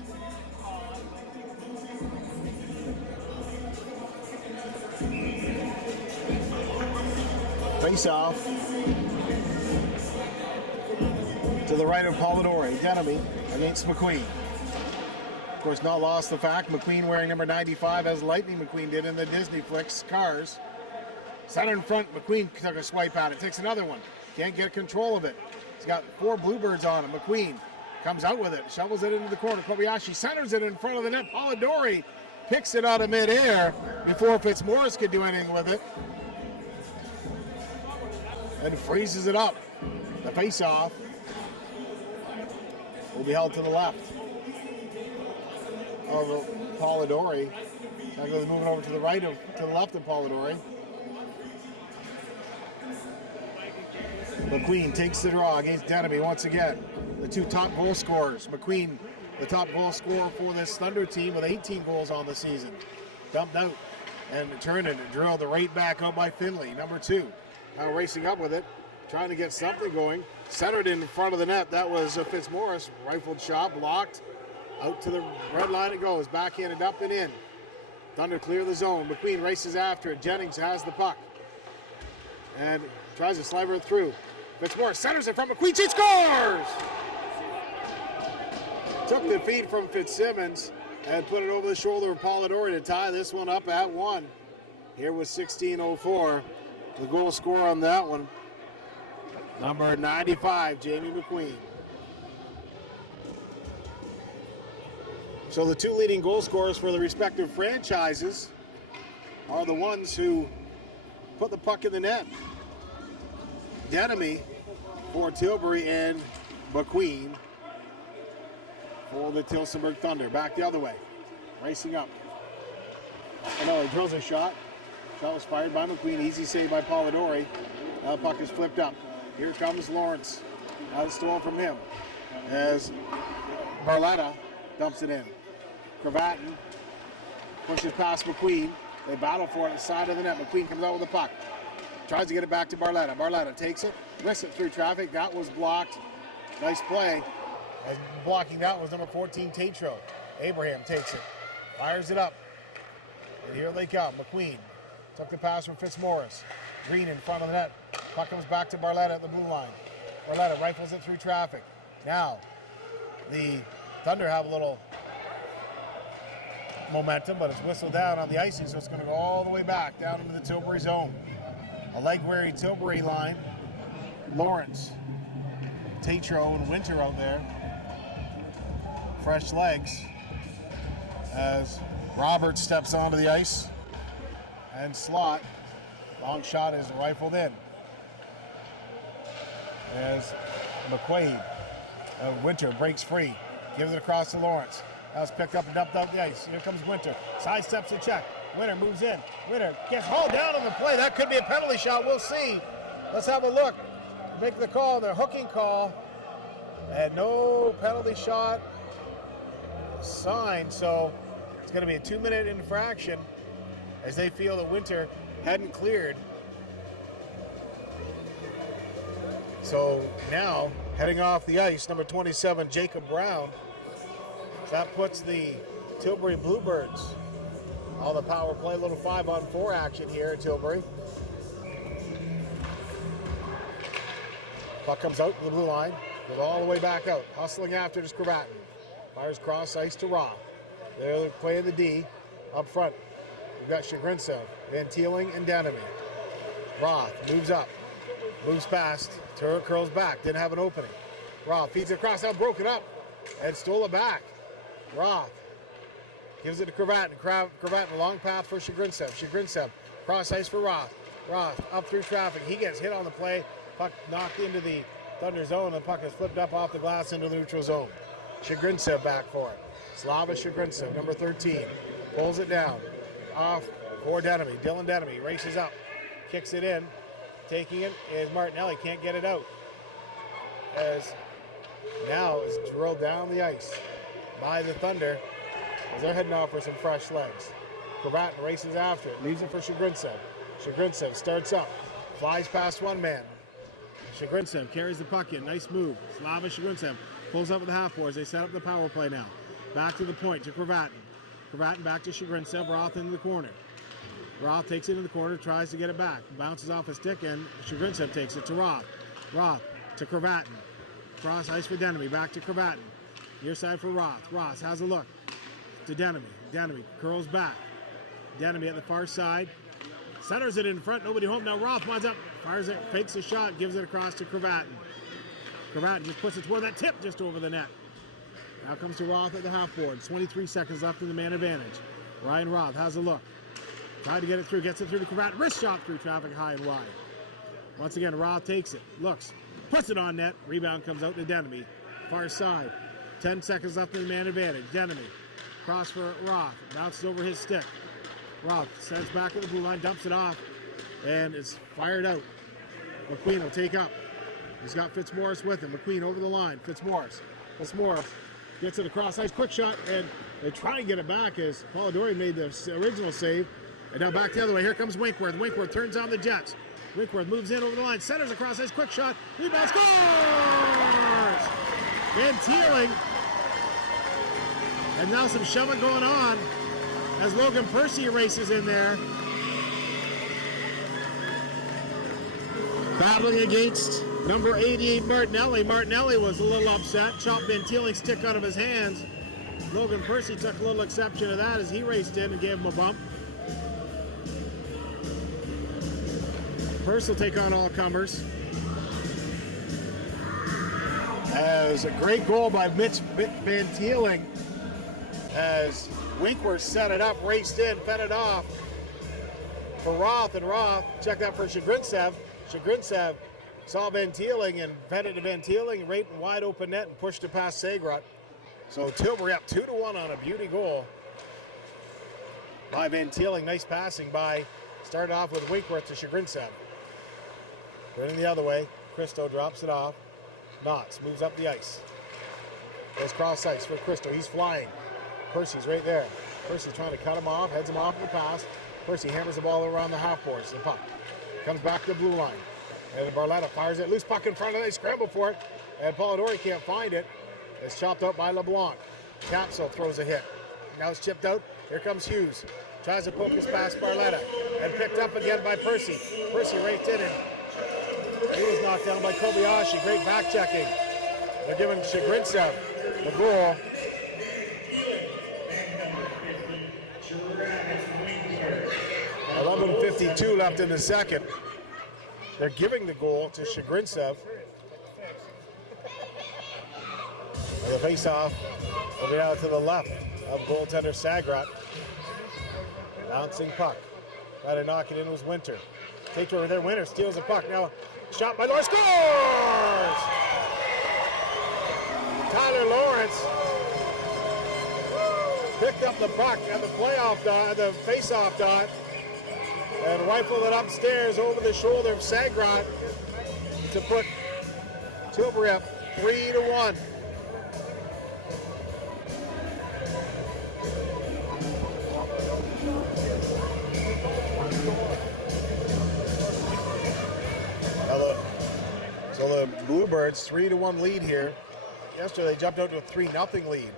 Face off. To the right of Polidori. Denemy against McQueen. Of course, not lost the fact McQueen wearing number 95 as Lightning McQueen did in the Disney flicks Cars. Center in front, McQueen took a swipe at it, takes another one. Can't get control of it. He's got 4 Bluebirds on him. McQueen comes out with it, shovels it into the corner. Kobayashi centers it in front of the net. Polidori picks it out of midair before Fitzmaurice could do anything with it. And freezes it up. The face-off will be held to the left of Polidori. Now goes moving over to the right to the left of Polidori. McQueen takes the draw against Denemy once again. The 2 top goal scorers. McQueen, the top goal scorer for this Thunder team with 18 goals on the season. Dumped out and turned it and drilled the right back out by Finley, number 2. Now racing up with it, trying to get something going. Centered in front of the net. That was Fitzmaurice. Rifled shot, blocked. Out to the red line it goes. Backhanded up and in. Thunder clear the zone. McQueen races after it. Jennings has the puck. And tries to sliver it through. Fitzmaurice centers it from McQueen. She scores! Took the feed from Fitzsimmons and put it over the shoulder of Polidori to tie this one up at 1. Here was 16:04. The goal scorer on that one, number 95, Jamie McQueen. So the 2 leading goal scorers for the respective franchises are the ones who put the puck in the net. Denemy for Tilbury and McQueen for the Tillsonburg Thunder. Back the other way. Racing up. Oh no, he drills a shot. Shot was fired by McQueen. Easy save by Polidori. Now the puck is flipped up. Here comes Lawrence. Now it's stolen from him as Barletta dumps it in. Cravatin pushes past McQueen. They battle for it at the side of the net. McQueen comes out with the puck. Tries to get it back to Barletta. Barletta takes it. Wrists it through traffic. That was blocked. Nice play. As blocking that was number 14, Tatro. Abraham takes it. Fires it up. And here they come. McQueen took the pass from Fitzmaurice. Green in front of the net. Puck comes back to Barletta at the blue line. Barletta rifles it through traffic. Now, the Thunder have a little momentum, but it's whistled down on the icing, so it's going to go all the way back down into the Tilbury zone. A leg-weary Tilbury line. Lawrence, Tatro, and Winter out there. Fresh legs as Roberts steps onto the ice. And Slot, long shot is rifled in. As McQuaid, Winter breaks free, gives it across to Lawrence. That was picked up and dumped out the ice. Here comes Winter. Sidesteps the check. Winter moves in. Winter gets hauled down on the play. That could be a penalty shot. We'll see. Let's have a look. Make the call, the hooking call. And no penalty shot signed. So it's going to be a 2-minute infraction as they feel that Winter hadn't cleared. So now, heading off the ice, number 27, Jacob Brown. That puts the Tilbury Bluebirds on the power play. A little 5-on-4 action here at Tilbury. Puck comes out to the blue line, goes all the way back out. Hustling after is Cravatin. Fires cross ice to Roth. They're playing the D up front. We've got Shagrintsev, Van Teeling, and Denemy. Roth moves up, moves past, curls back, didn't have an opening. Roth feeds it across, now broken up, and stole it back. Roth gives it to Cravatin. Cravatin, long path for Shagrintsev. Shagrintsev, cross ice for Roth. Roth up through traffic. He gets hit on the play. Puck knocked into the Thunder zone. The puck is flipped up off the glass into the neutral zone. Shagrintsev back for it. Slava Shagrintsev, number 13, pulls it down. Off for Denemy. Dylan Denemy races up, kicks it in. Taking it is Martinelli. Can't get it out. As now is drilled down the ice by the Thunder as they're heading off for some fresh legs. Cravatin races after it, leaves it for Shagrintsev. Shagrintsev starts up, flies past one man. Shagrintsev carries the puck in, nice move. Slava Shagrintsev pulls up with the half boards. They set up the power play now. Back to the point to Cravatin. Cravatin back to Shagrintsev, Roth into the corner. Roth takes it in the corner, tries to get it back. Bounces off a stick and Shagrintsev takes it to Roth. Roth to Cravatin. Cross ice for Denemy. Back to Cravatin. Near side for Roth. Roth has a look to Denemy. Denemy curls back. Denemy at the far side. Centers it in front. Nobody home. Now Roth winds up. Fires it. Fakes a shot. Gives it across to Cravatin. Cravatin just puts it toward that tip just over the net. Now comes to Roth at the half board. 23 seconds left in the man advantage. Ryan Roth has a look. Tried to get it through. Gets it through to Cravatin. Wrist shot through traffic high and wide. Once again, Roth takes it. Looks. Puts it on net. Rebound comes out to Denemy. Far side. 10 seconds left in the man advantage. Denemy. Cross for Roth. Bounces over his stick. Roth sends back to the blue line. Dumps it off. And is fired out. McQueen will take up. He's got Fitzmaurice with him. McQueen over the line. Fitzmaurice gets it across ice. Quick shot. And they try and get it back as Polidori made the original save. And now back the other way. Here comes Winkworth. Winkworth turns on the Jets. Winkworth moves in over the line. Centers across ice. Quick shot. Rebound. Scores! Van Teeling. And now some shoving going on as Logan Percy races in there. Battling against number 88, Martinelli. Martinelli was a little upset. Chopped Van Teeling's stick out of his hands. Logan Percy took a little exception to that as he raced in and gave him a bump. Percy will take on all comers. As a great goal by Mitch Van Teeling as Winkworth set it up, raced in, fed it off for Roth, and Roth checked out for Chagrincev. Chagrincev saw Van Teeling and fed it to Van Teeling, right in wide open net and pushed it past Sagrot. So Tilbury up 2-1 on a beauty goal by Van Teeling. Nice passing by, started off with Winkworth to Chagrincev. Running the other way, Christo drops it off. Knotts moves up the ice. Goes cross ice for Christo. He's flying. Percy's right there. Percy's trying to cut him off, heads him off in the pass. Percy hammers the ball around the half boards. The puck comes back to the blue line. And Barletta fires it. Loose puck in front of it. They scramble for it. And Polidori can't find it. It's chopped out by LeBlanc. Capsule throws a hit. Now it's chipped out. Here comes Hughes. Tries to poke his past Barletta. And picked up again by Percy. Percy raced in and he was knocked down by Kobayashi. Great back checking. They're giving Chagrincev the goal. 11:52 left in the second. They're giving the goal to Chagrincev. And the face-off will be out to the left of goaltender Sagrot. Bouncing puck. Trying to knock it in was Winter. Take over there. Winter steals the puck. Now shot by Lawrence. Scores! Tyler Lawrence picked up the puck at the playoff dot, the face-off dot, and rifled it upstairs over the shoulder of Sagrot to put Tilbury up 3-1. So the Bluebirds 3-1 lead here. Yesterday they jumped out to a 3-0 lead.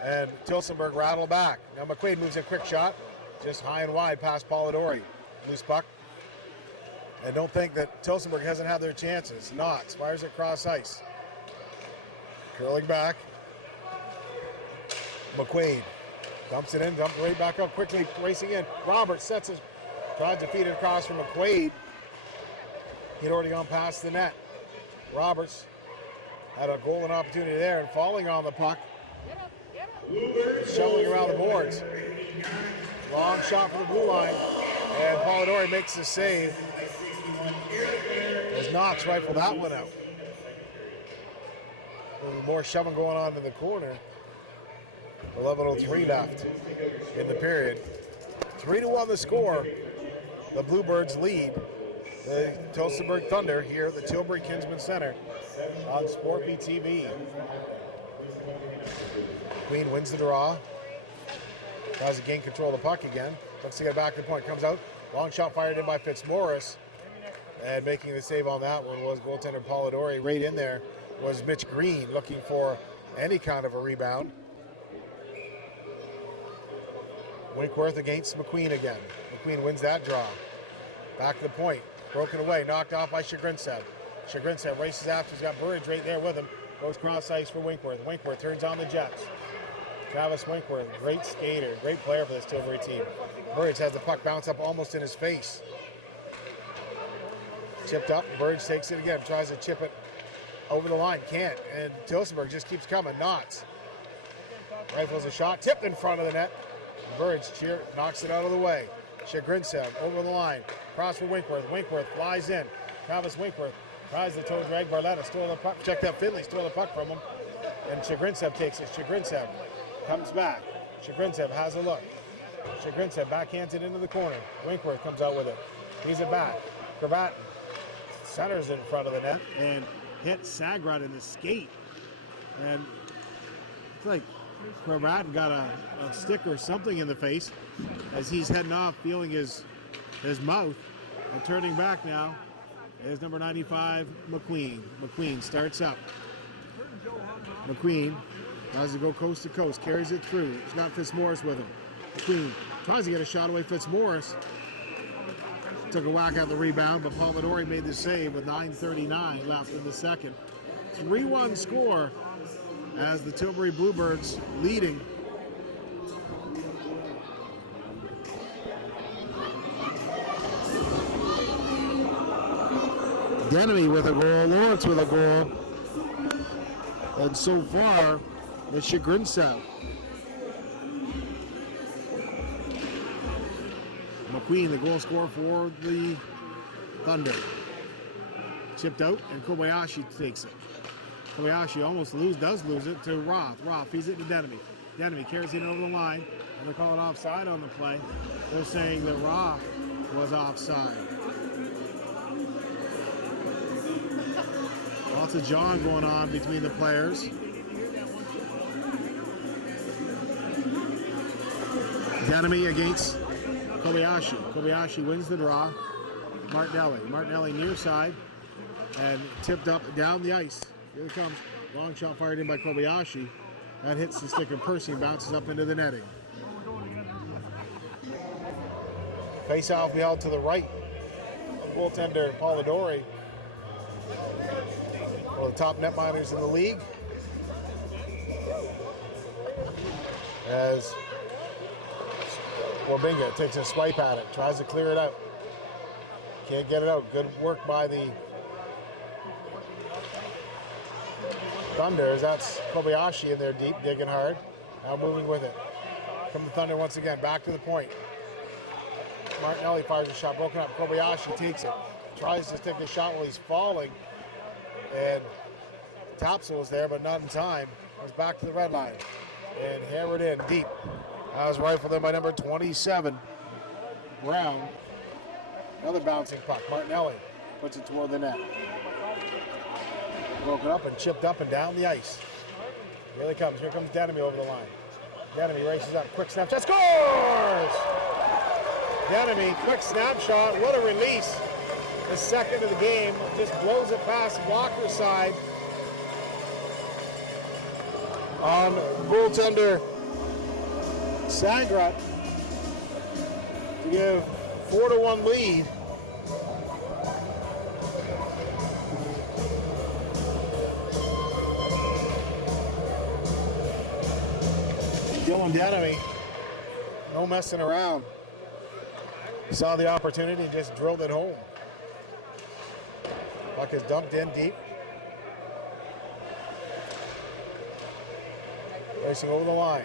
And Tillsonburg rattled back. Now McQuaid moves in, quick shot. Just high and wide past Polidori. Loose puck. And don't think that Tillsonburg hasn't had their chances. Knotts fires it cross ice. Curling back. McQuaid dumps it in, dumps right back up quickly, racing in. Roberts sets his, tries to feed it across from McQuaid. He'd already gone past the net. Roberts had a golden opportunity there and falling on the puck. Shoveling around the boards. Long shot for the blue line. And Polidori makes the save. As Knox rifled that one out. A little more shoving going on in the corner. 11:03 left in the period. 3-1 the score. The Bluebirds lead the Tillsonburg Thunder here at the Tilbury Kinsman Center on Sportbeat TV. Queen wins the draw. Tries to gain control of the puck again. Looks to get back to the point. Comes out. Long shot fired in by Fitzmaurice. And making the save on that one was goaltender Polidori. Right in there was Mitch Green looking for any kind of a rebound. Winkworth against McQueen again. McQueen wins that draw. Back to the point. Broken away. Knocked off by Chagrincev. Chagrincev races after. He's got Burridge right there with him. Goes cross ice for Winkworth. Winkworth turns on the Jets. Travis Winkworth, great skater, great player for this Tilbury team. Birds has the puck bounce up almost in his face. Chipped up, Birds takes it again, tries to chip it over the line, can't. And Tillsonburg just keeps coming, Knotts. Rifles a shot, tipped in front of the net. Birds knocks it out of the way. Chagrincev over the line, cross for Winkworth. Winkworth flies in. Travis Winkworth tries the toe drag. Barletta stole the puck. Checked out Finley, stole the puck from him. And Chagrincev takes it. Chagrincev comes back. Chagrincev has a look. Chagrincev backhands it into the corner. Winkworth comes out with it. He's it back. Cravatin centers in front of the net and hits Sagrad in the skate. And it's like Cravatin got a stick or something in the face as he's heading off, feeling his mouth. And turning back now is number 95, McQueen. McQueen starts up. McQueen tries to go coast to coast, carries it through. He's got Fitzmaurice with him. McQueen tries to get a shot away. Fitzmaurice took a whack at the rebound, but Palmadori made the save with 9:39 left in the second. 3-1 score as the Tilbury Bluebirds leading. Denemy with a goal, Lawrence with a goal, and so far it's Chagrincev. McQueen, the goal scorer for the Thunder. Chipped out, and Kobayashi takes it. Kobayashi almost does lose it to Roth. Roth feeds it to Denemy. Denemy carries it over the line, and they call it offside on the play. They're saying that Roth was offside. Lots of jawing going on between the players. Denemy against Kobayashi. Kobayashi wins the draw. Martinelli near side and tipped up down the ice. Here it comes. Long shot fired in by Kobayashi. That hits the stick of Percy and bounces up into the netting. Face off held to the right. Goaltender Polidori. One of the top netminders in the league. As Wabinga takes a swipe at it, tries to clear it out. Can't get it out. Good work by the Thunders. That's Kobayashi in there deep, digging hard. Now moving with it. Come the Thunder once again, back to the point. Martinelli fires a shot, broken up. Kobayashi takes it. Tries to take a shot while he's falling. And Topsel was there, but not in time. Goes back to the red line. And hammered in deep. That was rifled in by number 27, Brown. Another bouncing puck. Martinelli puts it toward the net. Broken up and chipped up and down the ice. Here it comes. Here comes Denemy over the line. Denemy races up. Quick snapshot. Scores! Denemy, quick snapshot. What a release. The second of the game. Just blows it past Walker's side. On goaltender Sagrat to give 4-1 lead. Dylan Denemy, no messing around. Saw the opportunity and just drilled it home. Puck is dumped in deep. Racing over the line.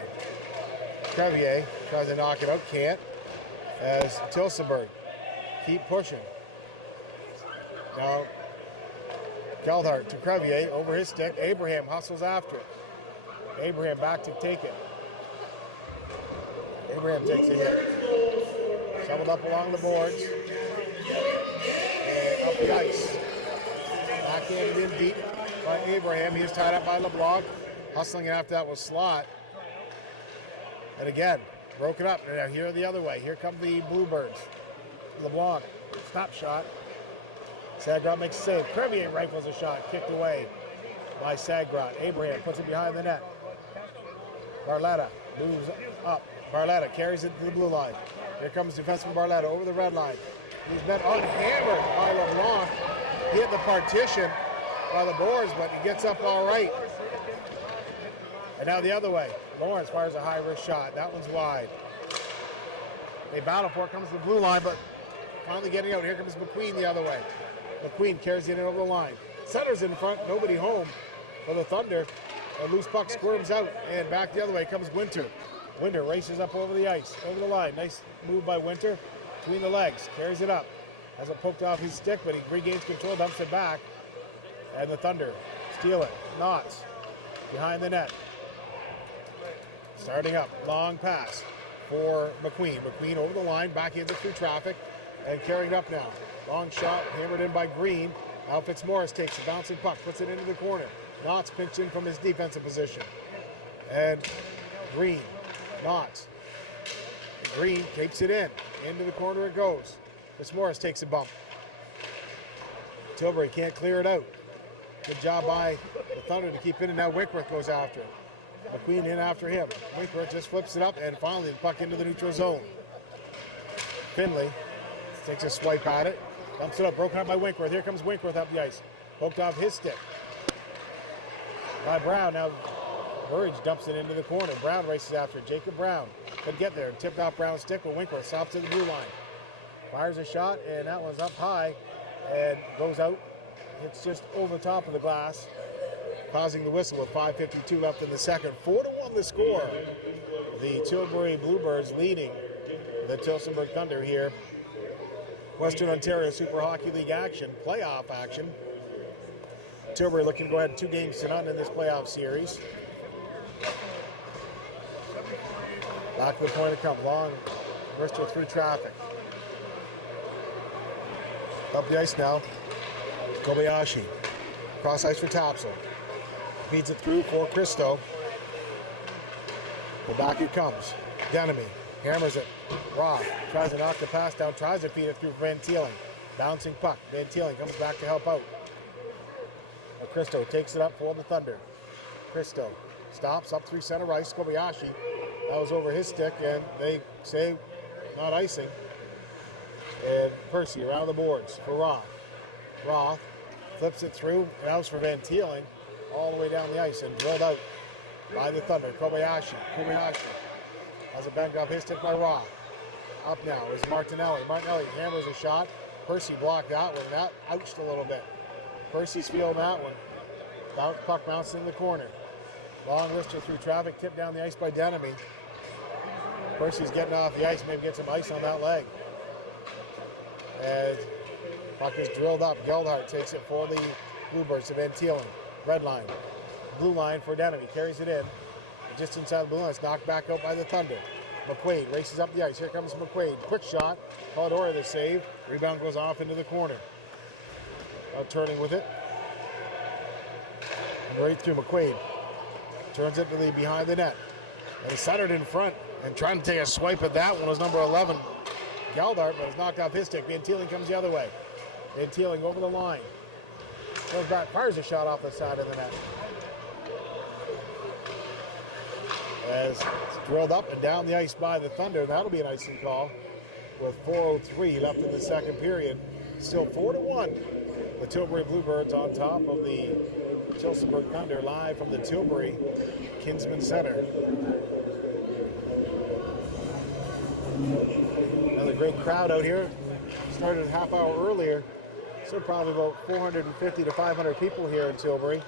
Crevier tries to knock it out, can't. As Tillsonburg keep pushing. Now Geldhart to Crevier over his stick. Abraham hustles after it. Abraham back to take it. Abraham takes a hit. Shoveled up along the boards. And up the ice. Backhanded in deep by Abraham. He is tied up by LeBlanc. Hustling after that was Slot. And again, broken up. Now here the other way. Here come the Bluebirds. LeBlanc, stop shot. Sagrot makes a save. Crevier rifles a shot, kicked away by Sagrot. Abraham puts it behind the net. Barletta moves up. Barletta carries it to the blue line. Here comes defenseman Barletta over the red line. He's been unhammered by LeBlanc. He hit the partition by the boards, but he gets up all right. And now the other way. Lawrence fires a high-risk shot. That one's wide. They battle for it. Comes to the blue line, but finally getting out. Here comes McQueen the other way. McQueen carries it in over the line. Centers in front. Nobody home for the Thunder. A loose puck squirms out. And back the other way comes Winter. Winter races up over the ice, over the line. Nice move by Winter. Between the legs. Carries it up. Has it poked off his stick, but he regains control, dumps it back. And the Thunder steal it. Knotts behind the net. Starting up. Long pass for McQueen. McQueen over the line, back into through traffic, and carrying it up now. Long shot, hammered in by Green. Now Fitzmaurice takes a bouncing puck, puts it into the corner. Knotts pinched in from his defensive position. And Green, Knotts. Green takes it in. Into the corner it goes. Fitzmaurice takes a bump. Tilbury can't clear it out. Good job by the Thunder to keep it in. Now Winkworth goes after it. McQueen in after him. Winkworth just flips it up, and finally the puck into the neutral zone. Finley takes a swipe at it. Dumps it up, broken up by Winkworth. Here comes Winkworth up the ice. Poked off his stick. By Brown. Now Burge dumps it into the corner. Brown races after it. Jacob Brown could get there and tipped off Brown's stick, but Winkworth stops at the blue line. Fires a shot, and that one's up high and goes out. It's just over the top of the glass, causing the whistle with 5:52 left in the second. 4-1 the score. The Tilbury Bluebirds leading the Tillsonburg Thunder here. Western Ontario Super Hockey League action, playoff action. Tilbury looking to go ahead 2 games to none in this playoff series. Back to the point it comes. Long Bristol through traffic. Up the ice now. Kobayashi. Cross ice for Tapsel. Feeds it through for Christo. Well, back it comes. Denemy hammers it. Roth tries to knock the pass down. Tries to feed it through Van Teeling. Bouncing puck. Van Teeling comes back to help out. Christo takes it up for the Thunder. Christo stops up through center ice. Kobayashi. That was over his stick, and they say not icing. And Percy around the boards for Roth. Roth flips it through, and out for Van Teeling all the way down the ice and drilled out by the Thunder. Kobayashi has it banked off his stick by Roth. Up now is Martinelli. Martinelli hammers a shot. Percy blocked that one. That ouched a little bit. Percy's feeling that one. Puck bouncing in the corner. Long wrister through traffic, tipped down the ice by Denemy. Percy's getting off the ice, maybe get some ice on that leg. As puck is drilled up, Geldhart takes it for the Bluebirds to Van Teeling. Red line. Blue line for Denemy. Carries it in. Just inside the blue line. It's knocked back out by the Thunder. McQuaid races up the ice. Here comes McQuaid. Quick shot. Polidori the save. Rebound goes off into the corner. Turning with it. And right through McQuaid. Turns it to the behind the net. And centered in front. And trying to take a swipe at that one was number 11. Geldhart, but it's knocked off his stick. Van Teeling comes the other way. Van Teeling over the line. Goes back, fires a shot off the side of the net. As it's drilled up and down the ice by the Thunder. That'll be an icing call with 4:03 left in the second period. Still 4-1. The Tilbury Bluebirds on top of the Tillsonburg Thunder, live from the Tilbury Kinsman Center. Another great crowd out here. Started a half hour earlier. So probably about 450 to 500 people here in Tilbury.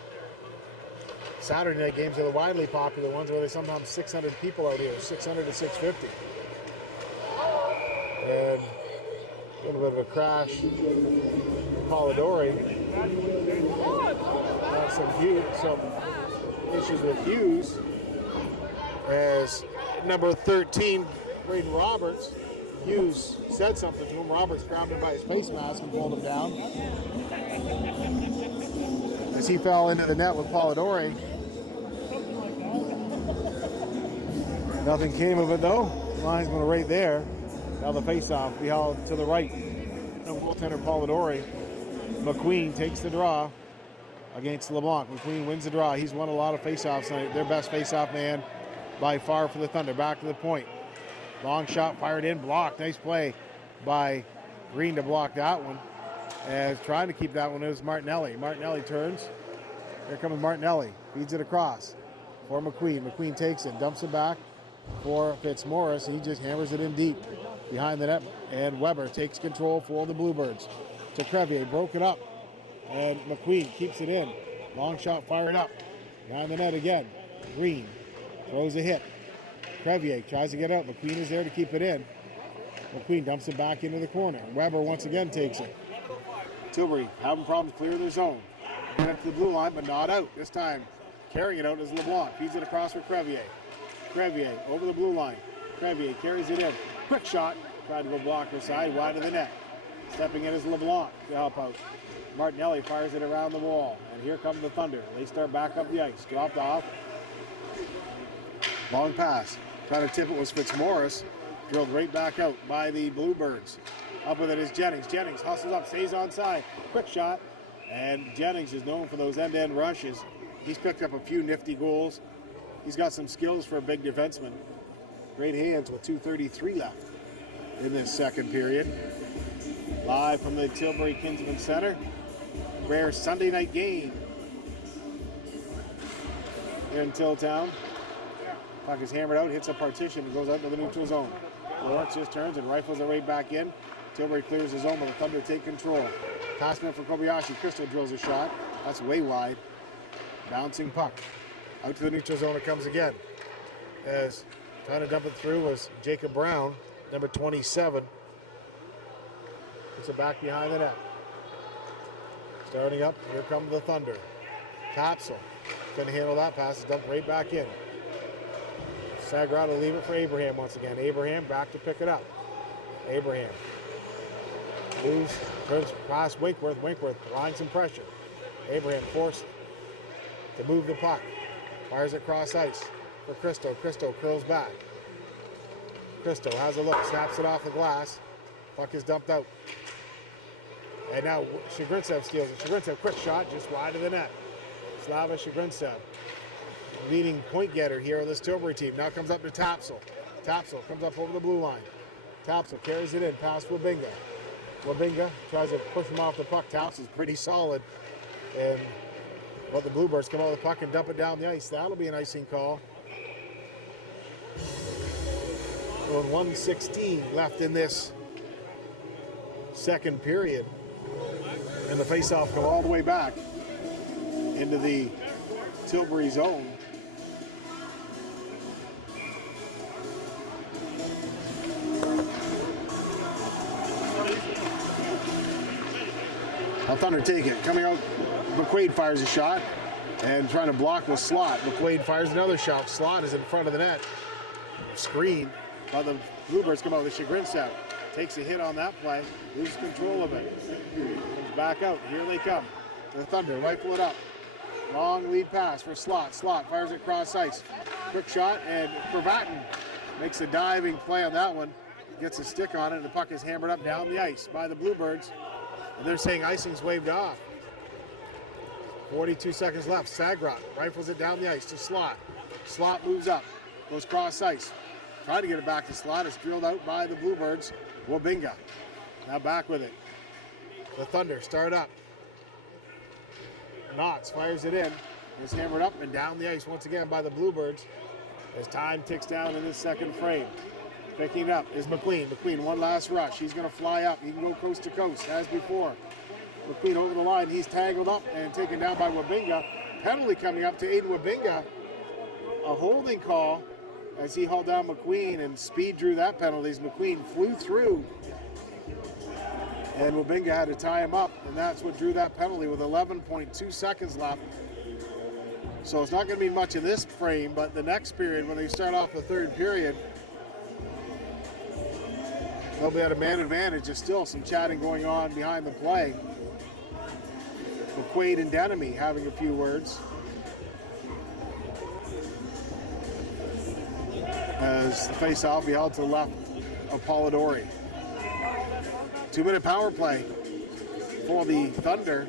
Saturday night games are the widely popular ones where there's sometimes 600 people out here, 600 to 650. And a little bit of a crash. Polidori had some issues with Hughes as number 13, Braden Roberts. Hughes said something to him. Roberts grabbed him by his face mask and pulled him down as he fell into the net with Polidori. Nothing came of it though. Linesman right there. Now the face-off be held to the right. No goaltender Polidori. McQueen takes the draw against LeBlanc. McQueen wins the draw. He's won a lot of face-offs tonight. Their best face-off man by far for the Thunder. Back to the point. Long shot fired in, blocked. Nice play by Green to block that one. As trying to keep that one is Martinelli. Martinelli turns. Here comes Martinelli. Feeds it across. for McQueen. McQueen takes it, dumps it back for Fitzmaurice. He just hammers it in deep behind the net, and Weber takes control for the Bluebirds. To Crevier, broke it up, and McQueen keeps it in. Long shot fired up. Behind the net again. Green throws a hit. Crevier tries to get out. McQueen is there to keep it in. McQueen dumps it back into the corner. Weber once again takes it. Tilbury having problems clearing their zone. Get up to the blue line, but not out. This time, carrying it out is LeBlanc. Feeds it across for Crevier. Crevier over the blue line. Crevier carries it in. Quick shot. Tried to go blocker side, wide of the net. Stepping in is LeBlanc to help out. Martinelli fires it around the wall. And here comes the Thunder. They start back up the ice. Dropped off. Long pass. Trying to tip it was Fitzmaurice. Drilled right back out by the Bluebirds. Up with it is Jennings. Jennings hustles up, stays onside. Quick shot. And Jennings is known for those end-to-end rushes. He's picked up a few nifty goals. He's got some skills for a big defenseman. Great hands with 2:33 left in this second period. Live from the Tilbury Kinsman Center. Rare Sunday night game in Tilltown. Puck is hammered out, hits a partition, and goes out to the neutral zone. Lawrence just turns and rifles it right back in. Tilbury clears his zone, but the Thunder take control. Passman for Kobayashi. Crystal drills a shot. That's way wide. Bouncing puck. Out to the neutral zone it comes again. As trying to dump it through was Jacob Brown, number 27. Puts it back behind the net. Starting up, here comes the Thunder. Capsule. Couldn't handle that pass. It's dumped right back in. Sagrada will leave it for Abraham once again. Abraham back to pick it up. Abraham. Moves, turns past Winkworth. Winkworth applying some pressure. Abraham forced to move the puck. Fires it cross ice for Christo. Christo curls back. Christo has a look, snaps it off the glass. Puck is dumped out. And now Shagrintsev steals it. Shagrintsev, quick shot, just wide of the net. Slava Shagrintsev, leading point getter here on this Tilbury team. Now comes up to Tapsel. Tapsel comes up over the blue line. Tapsel carries it in, past Wabinga. Wabinga tries to push him off the puck. Tapsel's pretty solid. And the Bluebirds come out with the puck and dump it down the ice. That'll be an icing call. With 1:16 left in this second period. And the face-off come all the way back into the Tilbury zone. Now Thunder take it. Coming out, McQuaid fires a shot and trying to block with Slot. McQuaid fires another shot. Slot is in front of the net. Screen. While the Bluebirds come out with Shagrintsev. Takes a hit on that play. Loses control of it. Comes back out. Here they come. The Thunder rifle it up. Long lead pass for Slot. Slot fires it cross ice. Quick shot, and Kravatin makes a diving play on that one. Gets a stick on it, and the puck is hammered up down the ice by the Bluebirds. And they're saying icing's waved off. 42 seconds left. Sagrot rifles it down the ice to Slot. Slot moves up. Goes cross ice. Trying to get it back to Slot. It's drilled out by the Bluebirds. Wabinga. Now back with it. The Thunder start up. Knotts fires it in. It's hammered up and down the ice once again by the Bluebirds as time ticks down in this second frame. Picking it up is McQueen. McQueen, one last rush. He's going to fly up. He can go coast to coast, as before. McQueen over the line. He's tangled up and taken down by Wabinga. Penalty coming up to Aiden Wabinga. A holding call as he hauled down McQueen, and Speed drew that penalty as McQueen flew through. And Wabinga had to tie him up, and that's what drew that penalty with 11.2 seconds left. So it's not going to be much in this frame, but the next period, when they start off the third period, they'll be at a man advantage. There's still some chatting going on behind the play. McQuaid and Denemy having a few words. As the face-off be held to the left of Polidori. 2-minute power play for the Thunder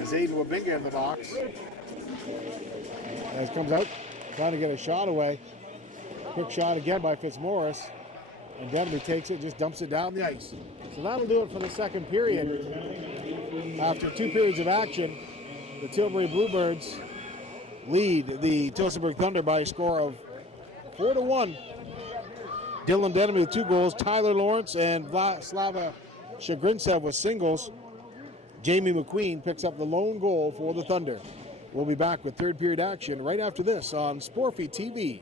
as Aiden Wabinga in the box. As comes out, trying to get a shot away. Quick shot again by Fitzmaurice. And Denby takes it, just dumps it down the ice. So that'll do it for the second period. After 2 periods of action, the Tilbury Bluebirds lead the Tillsonburg Thunder by a score of 4-1. Dylan Denham with 2 goals. Tyler Lawrence and Slava Shagrintsev with singles. Jamie McQueen picks up the lone goal for the Thunder. We'll be back with third period action right after this on Sportfeed TV.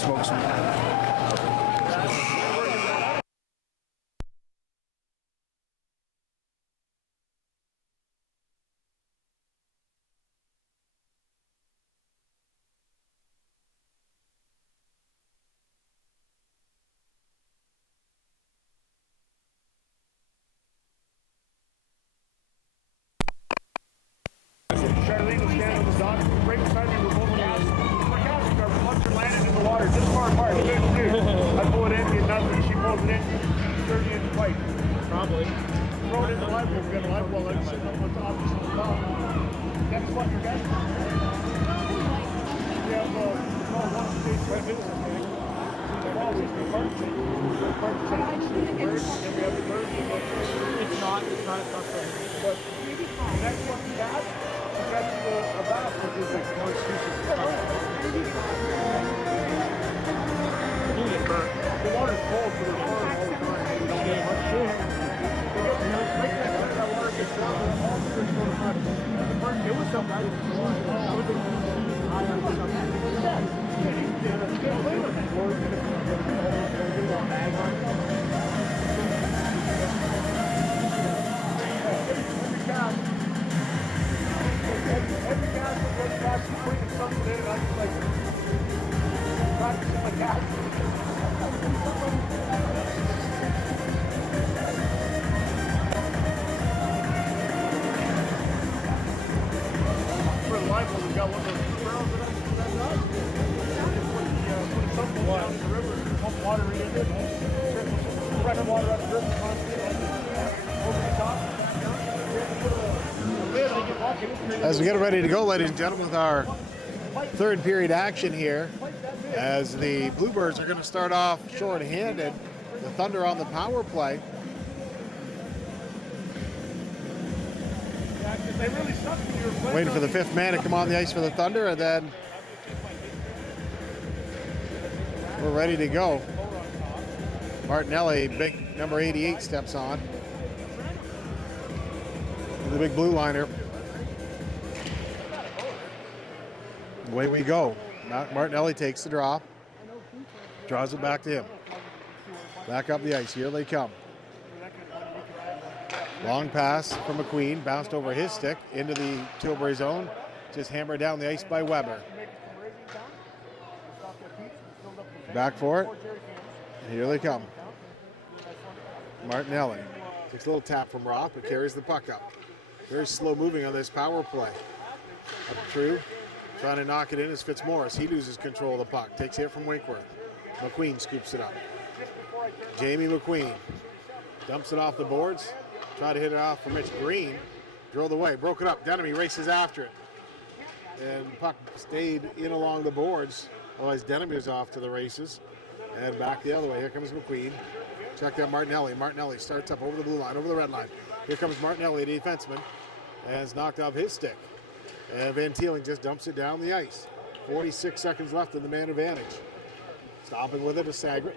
smoke some. Charlene was standing on the dock right beside me with both cats. Our casting our plunger landed in the water this far apart. What did I do? I pull it in, get nothing. She pulls it in, 30-inch pipe. Probably. Throw it in the live well. We got a live well that's sitting up on top. Just on the top. That's what your guys. We have one stage right business thing. Always the park thing. The park thing. Birds, and we have the birds. It's not a tough thing. But the next one we got. That's a bath, which is like no excuses. The water's cold, so there's water all the time. You don't get much shit. That water gets down and all the fish go to front. It was something I didn't know. It was a high on something. You can't blame them. Or you get a bag on it. Every cat. Every guy was ready to watch bringing something in, and I was like, practicing my cat. For the life one, we got one of those barrels that I got. Put something down in the river, pump water in it, fresh water out of the river, over the top. As we get ready to go, ladies and gentlemen, with our third period action here, as the Bluebirds are going to start off short-handed, the Thunder on the power play. Waiting for the fifth man to come on the ice for the Thunder, and then we're ready to go. Martinelli, big number 88, steps on. The big blue liner. Away we go. Martinelli takes the draw. Draws it back to him. Back up the ice. Here they come. Long pass from McQueen. Bounced over his stick into the Tilbury zone. Just hammered down the ice by Weber. Back for it. Here they come. Martinelli. Takes a little tap from Roth, but carries the puck up. Very slow moving on this power play. Up through. Trying to knock it in is Fitzmaurice. He loses control of the puck. Takes it from Winkworth. McQueen scoops it up. Jamie McQueen dumps it off the boards. Try to hit it off for Mitch Green. Drilled away. Broke it up. Denemy races after it. And puck stayed in along the boards. Otherwise, Denemy is off to the races. And back the other way. Here comes McQueen. Check out Martinelli. Martinelli starts up over the blue line, over the red line. Here comes Martinelli, the defenseman. And it's knocked off his stick. And Van Teeling just dumps it down the ice. 46 seconds left in the man advantage. Stopping with it is Sagret.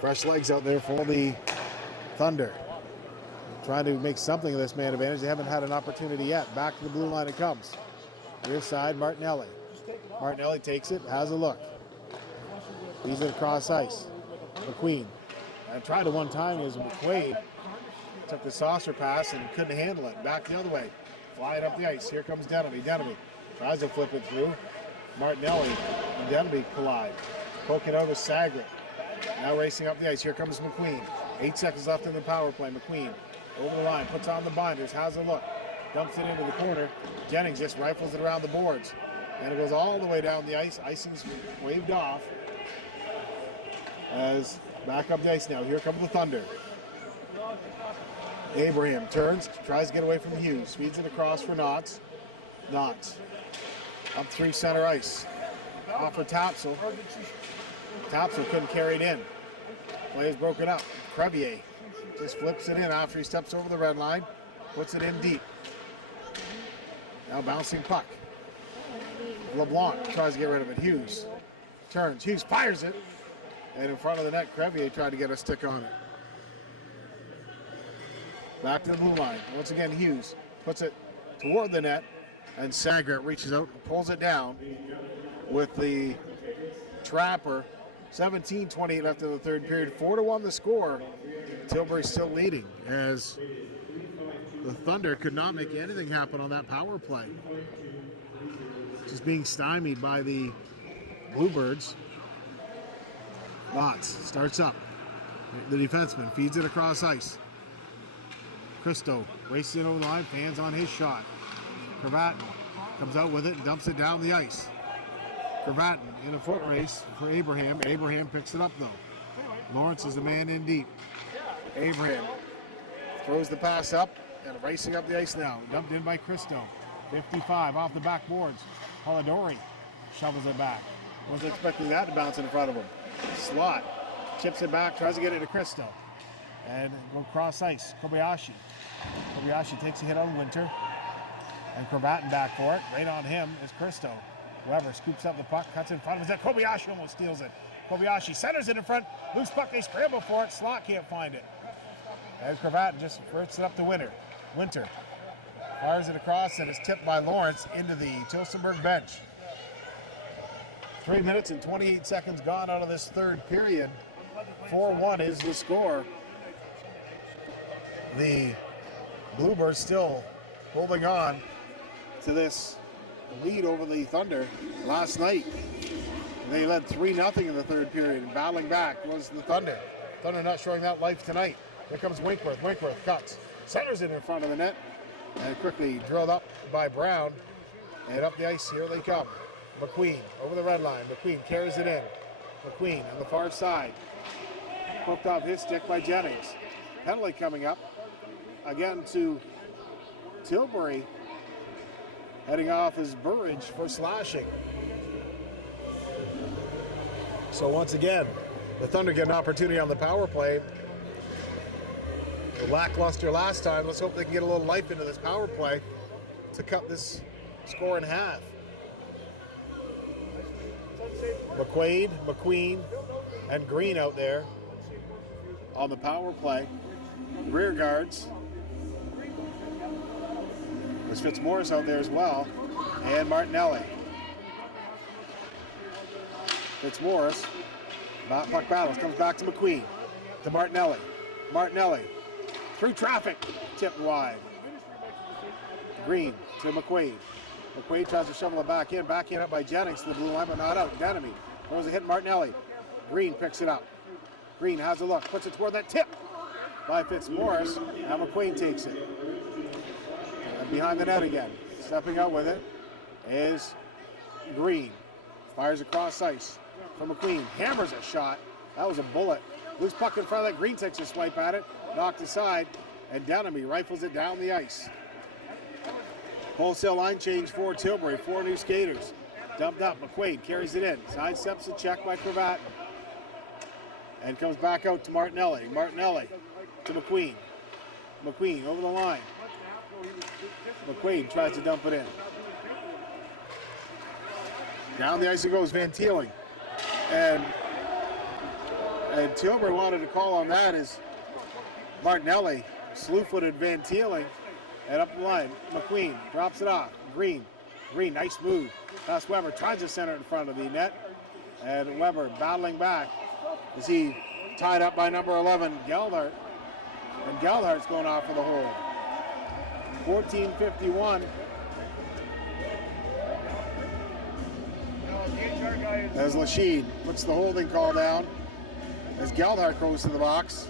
Fresh legs out there for the Thunder. Trying to make something of this man advantage. They haven't had an opportunity yet. Back to the blue line it comes. Near side, Martinelli. Martinelli takes it, has a look. Leaves it across ice. McQueen. I tried it one time as McQuaid took the saucer pass and couldn't handle it. Back the other way. Flying up the ice. Here comes Denemy. Denemy tries to flip it through. Martinelli and Denemy collide. Poking out with Sagret. Now racing up the ice. Here comes McQueen. 8 seconds left in the power play. McQueen over the line. Puts on the binders. Has a look. Dumps it into the corner. Jennings just rifles it around the boards. And it goes all the way down the ice. Icing's waved off. As back up the ice now. Here come the Thunder. Abraham turns, tries to get away from Hughes, feeds it across for Knotts. Knotts up 3 center ice. Off for Tapsel. Tapsel couldn't carry it in. Play is broken up. Crevier just flips it in after he steps over the red line, puts it in deep. Now bouncing puck. LeBlanc tries to get rid of it. Hughes turns. Hughes fires it. And in front of the net, Crevier tried to get a stick on it. Back to the blue line. Once again, Hughes puts it toward the net, and Sagret reaches out and pulls it down. with the Trapper. 17-28 left in the third period. 4-1 the score. Tilbury still leading as the Thunder could not make anything happen on that power play. Just being stymied by the Bluebirds. Lots starts up. The defenseman feeds it across ice. Christo races it over the line, fans on his shot. Cravatin comes out with it and dumps it down the ice. Cravatin in a foot race for Abraham. Abraham picks it up though. Lawrence is a man in deep. Abraham throws the pass up and racing up the ice now. Dumped in by Christo. 55 off the backboards. Polidori shovels it back. Wasn't expecting that to bounce in front of him. Slot chips it back, tries to get it to Christo. And go cross ice. Kobayashi. Kobayashi takes a hit on Winter. And Cravatin back for it. Right on him is Christo. Weber scoops up the puck, cuts in front of his net. Kobayashi almost steals it. Kobayashi centers it in front. Loose puck, they scramble for it. Slot can't find it. As Cravatin just firsts it up to Winter. Winter fires it across and is tipped by Lawrence into the Tillsonburg bench. 3 minutes and 28 seconds gone out of this third period. 4-1 is the score. The Bluebirds still holding on to this lead over the Thunder. Last night they led 3-0 in the third period, and battling back was the Thunder. Thunder not showing that life tonight. Here comes Winkworth. Winkworth cuts, centers it in front of the net, and quickly drilled up by Brown. And up the ice, here they come. McQueen over the red line. McQueen carries it in. McQueen on the far side. Hooked off his stick by Jennings. Penalty coming up again to Tilbury. Heading off is Burridge for slashing. So once again, the Thunder get an opportunity on the power play. Lackluster last time. Let's hope they can get a little life into this power play to cut this score in half. McQuaid, McQueen, and Green out there on the power play. Rear guards. There's Fitzmaurice out there as well. And Martinelli. Fitzmaurice. Puck battles. Comes back to McQueen. To Martinelli. Martinelli. Through traffic. Tipped wide. Green to McQuaid. McQuaid tries to shovel it back in up by Jennings to the blue line, but not out. Denemy throws a hit Martinelli. Green picks it up. Green has a look, puts it toward that tip by Fitzmaurice. Now McQuaid takes it. And behind the net again. Stepping out with it is Green. Fires across ice from McQueen. Hammers a shot. That was a bullet. Loose puck in front of that. Green takes a swipe at it. Knocked aside. And Denemy rifles it down the ice. Wholesale line change for Tilbury. 4 new skaters. Dumped up. McQuaid carries it in. Sidesteps the check by Cravatin. And comes back out to Martinelli. Martinelli to McQueen. McQueen over the line. McQuaid tries to dump it in. Down the ice it goes. Van Teeling. And Tilbury wanted to call on that as Martinelli slew-footed Van Teeling. And up the line, McQueen drops it off. Green, nice move. Past Weber, tries to center it in front of the net. And Weber battling back as he tied up by number 11, Geldhart. And Geldhart's going off for the hold. 14:51. As Lachine puts the holding call down. As Geldhart goes to the box.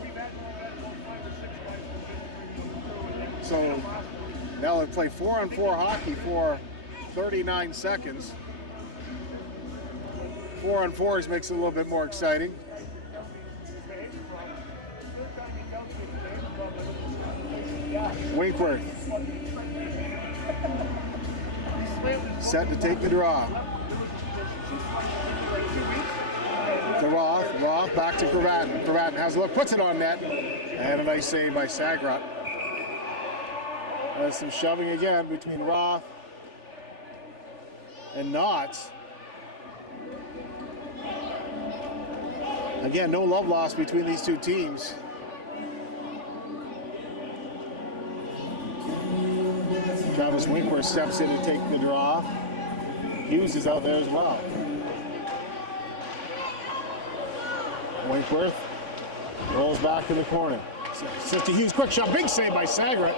So now they play 4-on-4 hockey for 39 seconds. 4-on-4s makes it a little bit more exciting. Winkworth set to take the draw. To Roth back to Cravatin. Cravatin has a look, puts it on net, and a nice save by Sagrot. There's some shoving again between Roth and Knotts. Again, no love lost between these two teams. Travis Winkworth steps in to take the draw. Hughes is out there as well. Winkworth rolls back to the corner. Sets to Hughes, quick shot, big save by Sagret.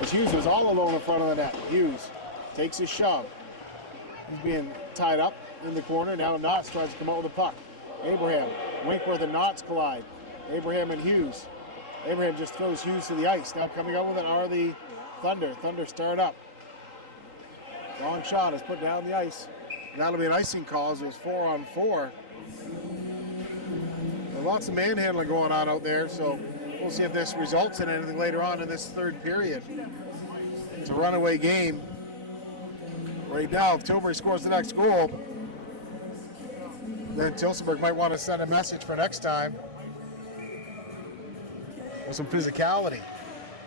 As Hughes was all alone in front of the net. Hughes takes his shove. He's being tied up in the corner. Now Knotts tries to come out with a puck. Abraham, Winkworth and Knotts collide. Abraham and Hughes. Abraham just throws Hughes to the ice. Now coming out with it are the Thunder. Thunder start up. Long shot is put down the ice. That'll be an icing call as it's 4-on-4. There's lots of manhandling going on out there, so we'll see if this results in anything later on in this third period. It's a runaway game. Right now, if Tilbury scores the next goal, then Tillsonburg might want to send a message for next time with some physicality.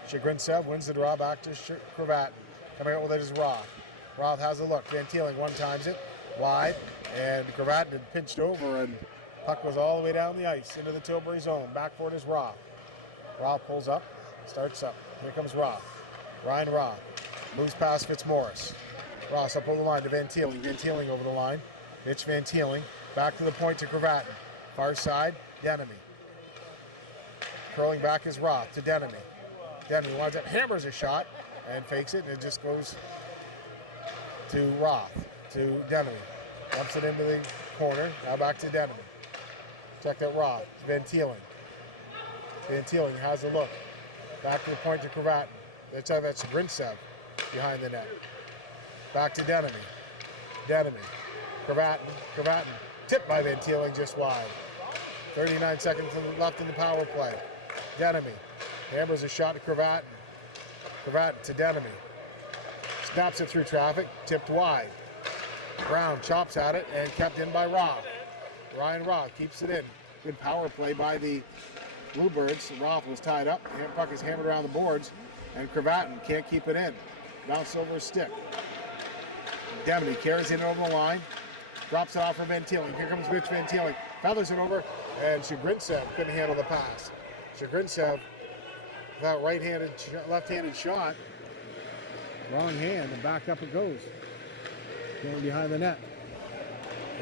Chagrincev wins the draw back to Cravat. Coming out with it is Roth. Roth has a look. Van Teeling one times it wide, and Cravat had pinched over, and puck was all the way down the ice into the Tilbury zone. Back for it is Roth. Roth pulls up, starts up. Here comes Roth. Ryan Roth moves past Fitzmaurice. Ross up over the line to Van Teeling. Van Teeling over the line. Mitch Van Teeling back to the point to Cravatin. Far side, Denemy. Curling back is Roth to Denemy. Denemy winds up, hammers a shot and fakes it, and it just goes to Roth, to Denemy. Dumps it into the corner. Now back to Denemy. Check out Roth. Van Teeling. Van Teeling has a look. Back to the point to Cravatin. That's Grincev behind the net. Back to Denemy. Denemy. Cravatin. Tipped by Van Teeling just wide. 39 seconds left in the power play. Denemy. Hammers a shot to Cravatin. Cravatin to Denemy. Snaps it through traffic. Tipped wide. Brown chops at it and kept in by Roth. Ryan Roth keeps it in. Good power play by the Bluebirds. Roth was tied up. The puck is hammered around the boards, and Cravatin can't keep it in. Bounce over a stick. Denemy carries it over the line. Drops it off for Van Teeling. Here comes Mitch Van Teeling. Feathers it over, and Chagrincev couldn't handle the pass. Chagrincev, that left-handed shot. Wrong hand, and back up it goes. Going behind the net.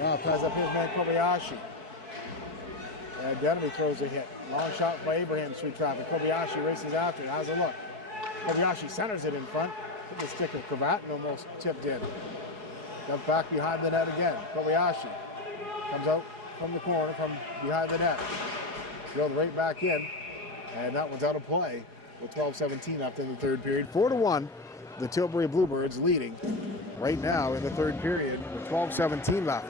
Roth ties up his man Kobayashi. And Denemy throws a hit. Long shot by Abraham through traffic. Kobayashi races after it. Has a look. Kobayashi centers it in front. Hit the stick of Cravatin, almost tipped in. Dumped back behind the net again. Kobayashi comes out from the corner, from behind the net. Drilled right back in. And that one's out of play with 12:17 left in the third period. 4-1, the Tilbury Bluebirds leading right now in the third period with 12:17 left.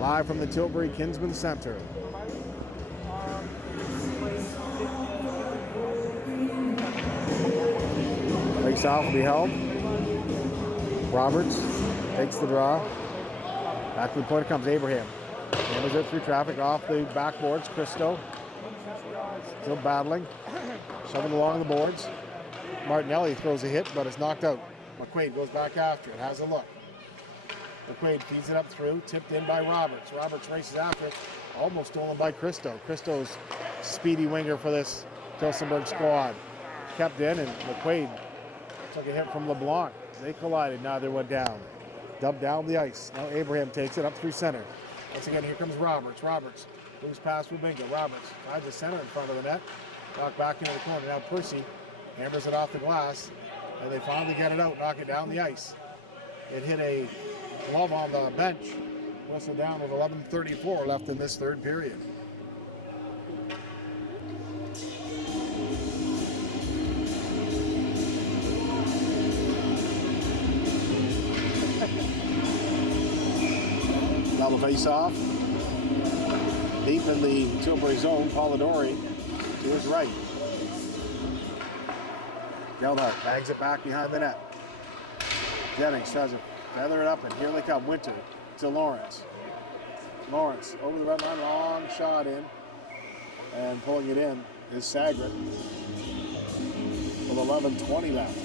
Live from the Tilbury Kinsman Center. Face off will be held. Roberts takes the draw. Back to the point comes Abraham. Hammers it through traffic off the backboards. Christo still battling. Shoving along the boards. Martinelli throws a hit, but it's knocked out. McQuaid goes back after it. Has a look. McQuaid feeds it up through. Tipped in by Roberts. Roberts races after it. Almost stolen by Christo. Christo's speedy winger for this Tillsonburg squad. Kept in, and McQuaid took a hit from LeBlanc. They collided. Neither went down. Dumped down the ice. Now Abraham takes it up through center. Once again, here comes Roberts. Roberts moves past Rubinga. Roberts tries to center in front of the net. Knocked back into the corner. Now Percy hammers it off the glass, and they finally get it out, knock it down the ice. It hit a glove on the bench. Whistle down with 11:34 left in this third period. Double face-off. Deep in the Tilbury zone, Polidori to his right. Geldhart bags it back behind the net. Jennings tries to feather it up, and here they come. Winter to Lawrence. Lawrence over the red line, long shot in, and pulling it in is Sagret with 11:20 left.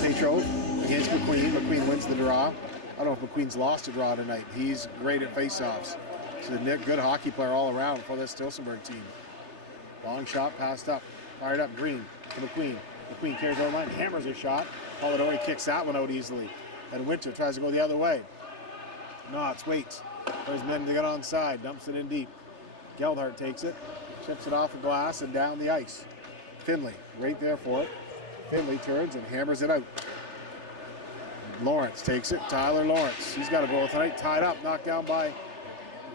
Petro against McQueen. McQueen wins the draw. I don't know if McQueen's lost a draw tonight. He's great at faceoffs. He's a good hockey player all around for this Tillsonburg team. Long shot passed up. Fired up Green. to McQueen. McQueen carries on line, hammers a shot. Polidori kicks that one out easily. And Winter tries to go the other way. Knotts waits for his men to get on side, dumps it in deep. Geldhart takes it, chips it off the glass and down the ice. Finley right there for it. Finley turns and hammers it out. Lawrence takes it. Tyler Lawrence. He's got a goal tonight. Tied up, knocked down by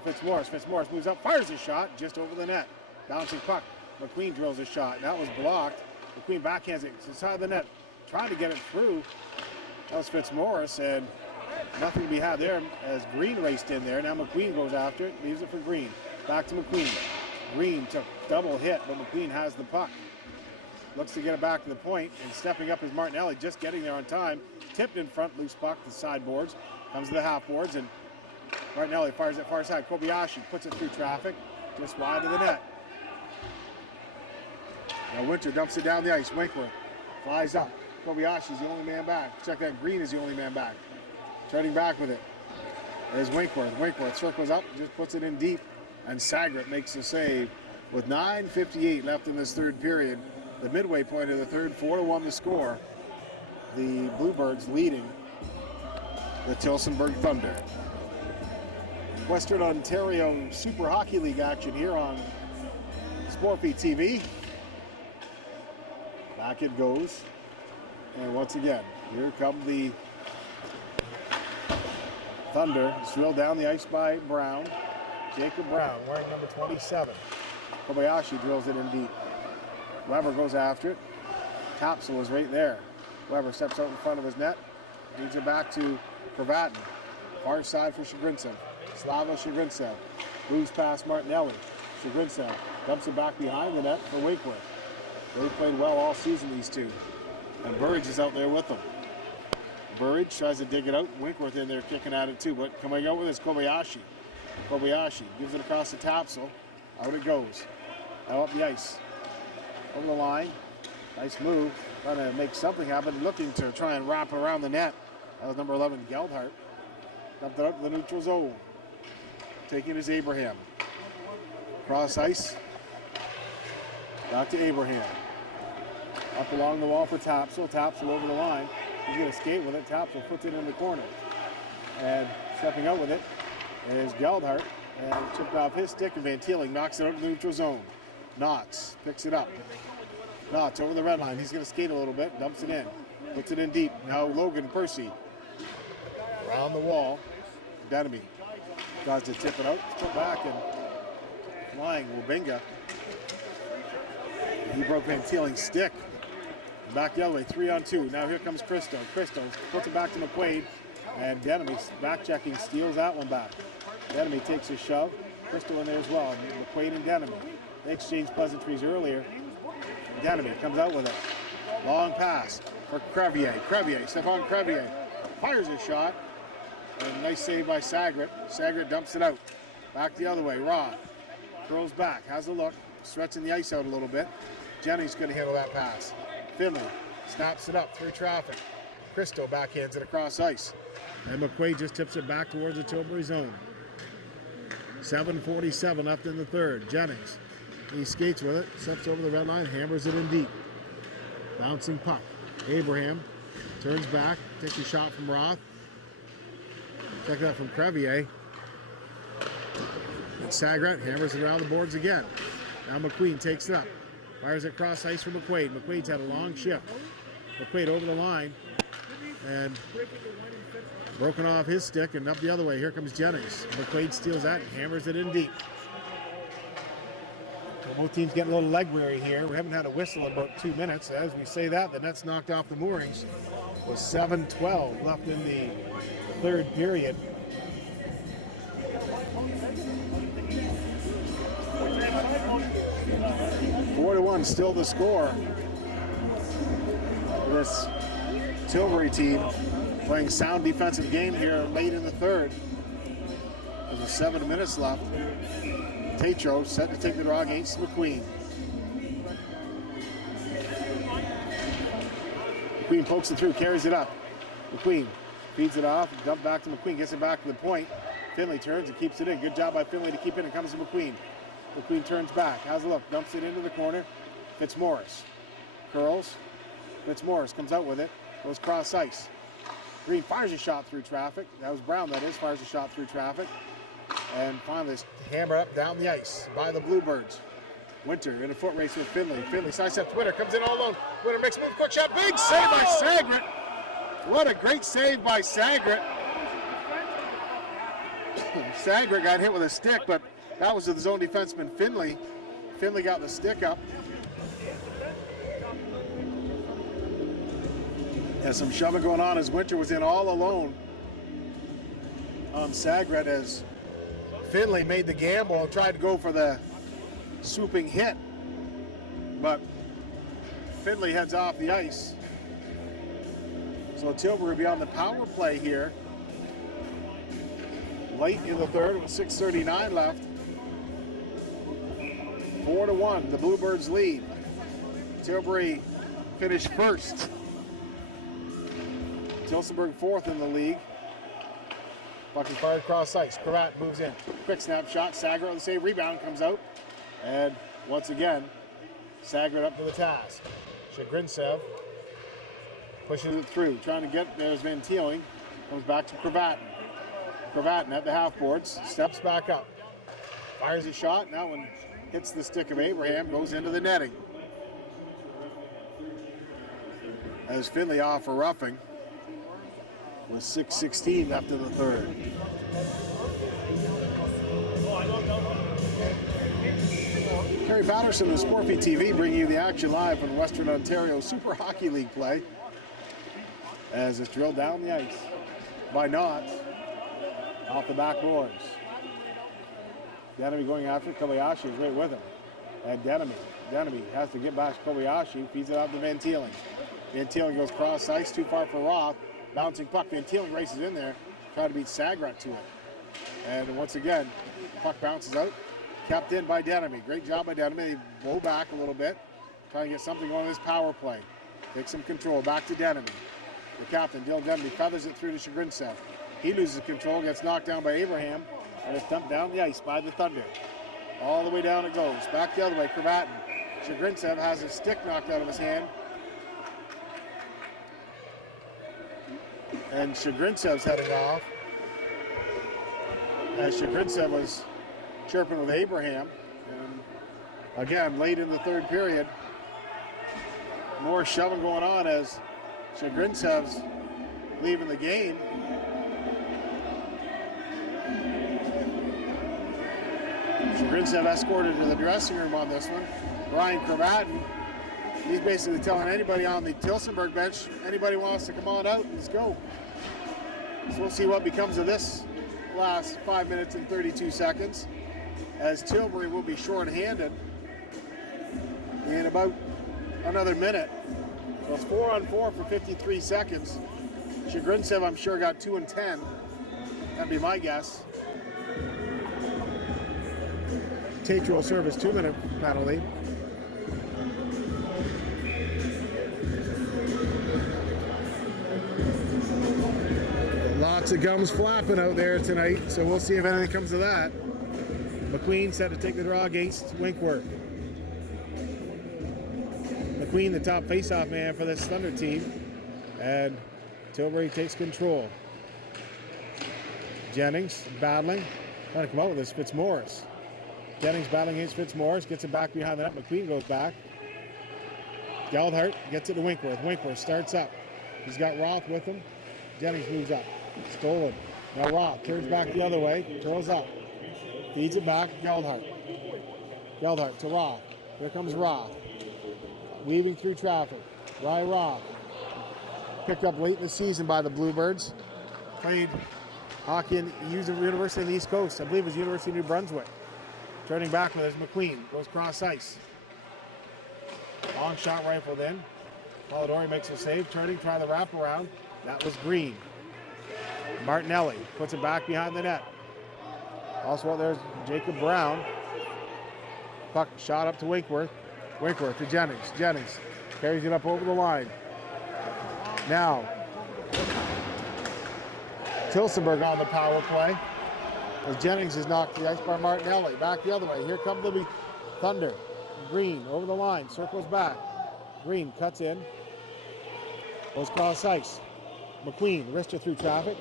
Fitzmaurice. Fitzmaurice moves up, fires a shot just over the net. Bouncing puck. McQueen drills a shot. That was blocked. McQueen backhands it to the side of the net. Trying to get it through. That was Fitzmaurice, and nothing to be had there as Green raced in there. Now McQueen goes after it, leaves it for Green. Back to McQueen. Green took double hit, but McQueen has the puck. Looks to get it back to the point, and stepping up is Martinelli, just getting there on time. Tipped in front, loose puck to the sideboards. Comes to the half boards, and Martinelli fires it far side. Kobayashi puts it through traffic, just wide of the net. Now Winter dumps it down the ice. Winkler flies up. Kobayashi's the only man back. Check that, Green is the only man back. Turning back with it is Winkworth. Winkworth circles up, just puts it in deep, and Sagret makes the save with 9:58 left in this third period. The midway point of the third, 4-1 the score. The Bluebirds leading the Tillsonburg Thunder. Western Ontario Super Hockey League action here on Sportbeat TV. Back it goes. And once again, here come the Thunder. It's drilled down the ice by Brown. Jacob Brown wearing number 27. Kobayashi drills it in deep. Weber goes after it. Capsule is right there. Weber steps out in front of his net. Leads it back to Kravatin. Far side for Shagrincev. Slava Shagrincev. Moves past Martinelli. Shagrincev dumps it back behind the net for Winkler. They've played well all season, these two. And Burridge is out there with them. Burridge tries to dig it out. Winkworth in there kicking at it too. But coming out with is Kobayashi. Kobayashi gives it across the Tapsel. Out it goes. Now up the ice. Over the line. Nice move. Trying to make something happen. Looking to try and wrap around the net. That was number 11, Geldhart. Dumped it up to the neutral zone. Taking is Abraham. Cross ice. Back to Abraham. Up along the wall for Tapsel. Tapsel over the line. He's going to skate with it. Tapsel puts it in the corner. And stepping out with it is Geldhart. And chipped off his stick, and Van Teeling knocks it out to the neutral zone. Knotts picks it up. Knotts over the red line. He's going to skate a little bit. Dumps it in. Puts it in deep. Now Logan Percy. Around the wall. Denemy tries to tip it out. Put back and flying Wabinga. He broke Van Teeling's stick. Back the other way, 3-on-2. Now here comes Christo. Christo puts it back to McQuaid, and Denemy back checking, steals that one back. Denemy takes a shove. Christo in there as well. And McQuaid and Denemy. They exchanged pleasantries earlier. Denemy comes out with it. Long pass for Crevier. Crevier, Stephane Crevier fires a shot. And nice save by Sagret. Sagret dumps it out. Back the other way. Rod curls back, has a look, stretching the ice out a little bit. Jennings going to handle that pass. Finley snaps it up through traffic. Christo backhands it across ice. And McQuaid just tips it back towards the Tilbury zone. 7:47 left in the third. Jennings, he skates with it, steps over the red line, hammers it in deep. Bouncing puck. Abraham turns back, takes a shot from Roth. Check that from Crevier. And Sagret hammers it around the boards again. Now McQueen takes it up. Fires it across ice for McQuaid. McQuaid's had a long shift. McQuaid over the line. And broken off his stick and up the other way. Here comes Jennings. McQuaid steals that and hammers it in deep. Well, both teams getting a little leg weary here. We haven't had a whistle in about 2 minutes. As we say that, the net's knocked off the moorings. With 7:12 left in the third period. Four to 1 still the score. This Tilbury team playing sound defensive game here late in the third. There's 7 minutes left. Tatro set to take the draw against McQueen. McQueen pokes it through, carries it up. McQueen feeds it off, dump back to McQueen, gets it back to the point. Finley turns and keeps it in. Good job by Finley to keep it, and comes to McQueen. McQueen turns back, has a look, dumps it into the corner. Fitzmaurice Curls. Fitzmaurice comes out with it. Goes cross ice. Green fires a shot through traffic. That was Brown, that is. Fires a shot through traffic. And finally, this hammer up down the ice by the Bluebirds. Winter in a foot race with Finley. Finley sidesteps Winter, comes in all alone. Winter makes a move, quick shot, big save by Sagret. What a great save by Sagret. Sagret got hit with a stick, but that was the zone defenseman Finley. Finley got the stick up. And some shoving going on as Winter was in all alone on Sagret as Finley made the gamble and tried to go for the swooping hit, but Finley heads off the ice. So Tilbury will be on the power play here late in the third with 6:39 left. 4-1, the Bluebirds lead. Tilbury finished first. Tillsonburg fourth in the league. Puck is fired across ice. Cravat moves in. Quick snapshot. Sagret on the save. Rebound comes out. And once again, Sagret up to the task. Shagrintsev pushes it through. Trying to get there's Van Teeling. Comes back to Cravatin. Cravatin at the half boards. Steps back up. Fires a shot. That one hits the stick of Abraham. Goes into the netting. As Finley off for roughing. With 6:16 left in the third. Kerry Patterson and Sportfeed TV bringing you the action live from Western Ontario Super Hockey League play. As it's drilled down the ice by Knott off the back boards. Denemy going after it. Kobayashi is right with him. And Denemy has to get back to Kobayashi. Feeds it out to Van Teeling. Van Teeling goes cross ice, too far for Roth. Bouncing puck, Van Teeling races in there, trying to beat Sagret to it. And once again, puck bounces out, kept in by Denemy. Great job by Denemy. They blow back a little bit, trying to get something on this power play. Take some control, back to Denemy. The captain, Dylan Denemy, feathers it through to Shagrintsev. He loses control, gets knocked down by Abraham, and it's dumped down the ice by the Thunder. All the way down it goes. Back the other way, Cravatin. Shagrintsev has his stick knocked out of his hand. And Shagrintsev heading off. As Shagrintsev was chirping with Abraham. And again, late in the third period, more shoving going on as Shagrintsev leaving the game. Shagrintsev escorted to the dressing room on this one. Brian Cravatin, he's basically telling anybody on the Tillsonburg bench, anybody wants to come on out, let's go. So we'll see what becomes of this last 5 minutes and 32 seconds as Tilbury will be short-handed in about another minute. So it's 4-on-4 for 53 seconds. Shagrintsev, I'm sure, got 2 and 10. That'd be my guess. Tatro will serve his 2-minute penalty. Lots of gums flapping out there tonight, so we'll see if anything comes of that. McQueen set to take the draw against Winkworth. McQueen, the top faceoff man for this Thunder team, and Tilbury takes control. Jennings battling, trying to come out with this Fitzmaurice. Jennings battling against Fitzmaurice, gets it back behind the net. McQueen goes back. Geldhart gets it to Winkworth. Winkworth starts up. He's got Roth with him. Jennings moves up. Stolen. Now Roth turns back the other way. Twirls up. Feeds it back. Geldhart. Geldhart to Roth. Here comes Roth. Weaving through traffic. Rye Roth. Picked up late in the season by the Bluebirds. Played hockey in University of the East Coast. I believe it was University of New Brunswick. Turning back with his McQueen. Goes cross ice. Long shot rifled in. Polidori makes a save. Turning, trying the wraparound. That was Green. Martinelli puts it back behind the net. Also, there's Jacob Brown. Puck shot up to Winkworth. Winkworth to Jennings. Jennings carries it up over the line. Now, Tillsonburg on the power play. As Jennings is knocked to the ice by Martinelli. Back the other way. Here come the Thunder. Green over the line. Circles back. Green cuts in. Goes cross ice. McQueen wrister through traffic.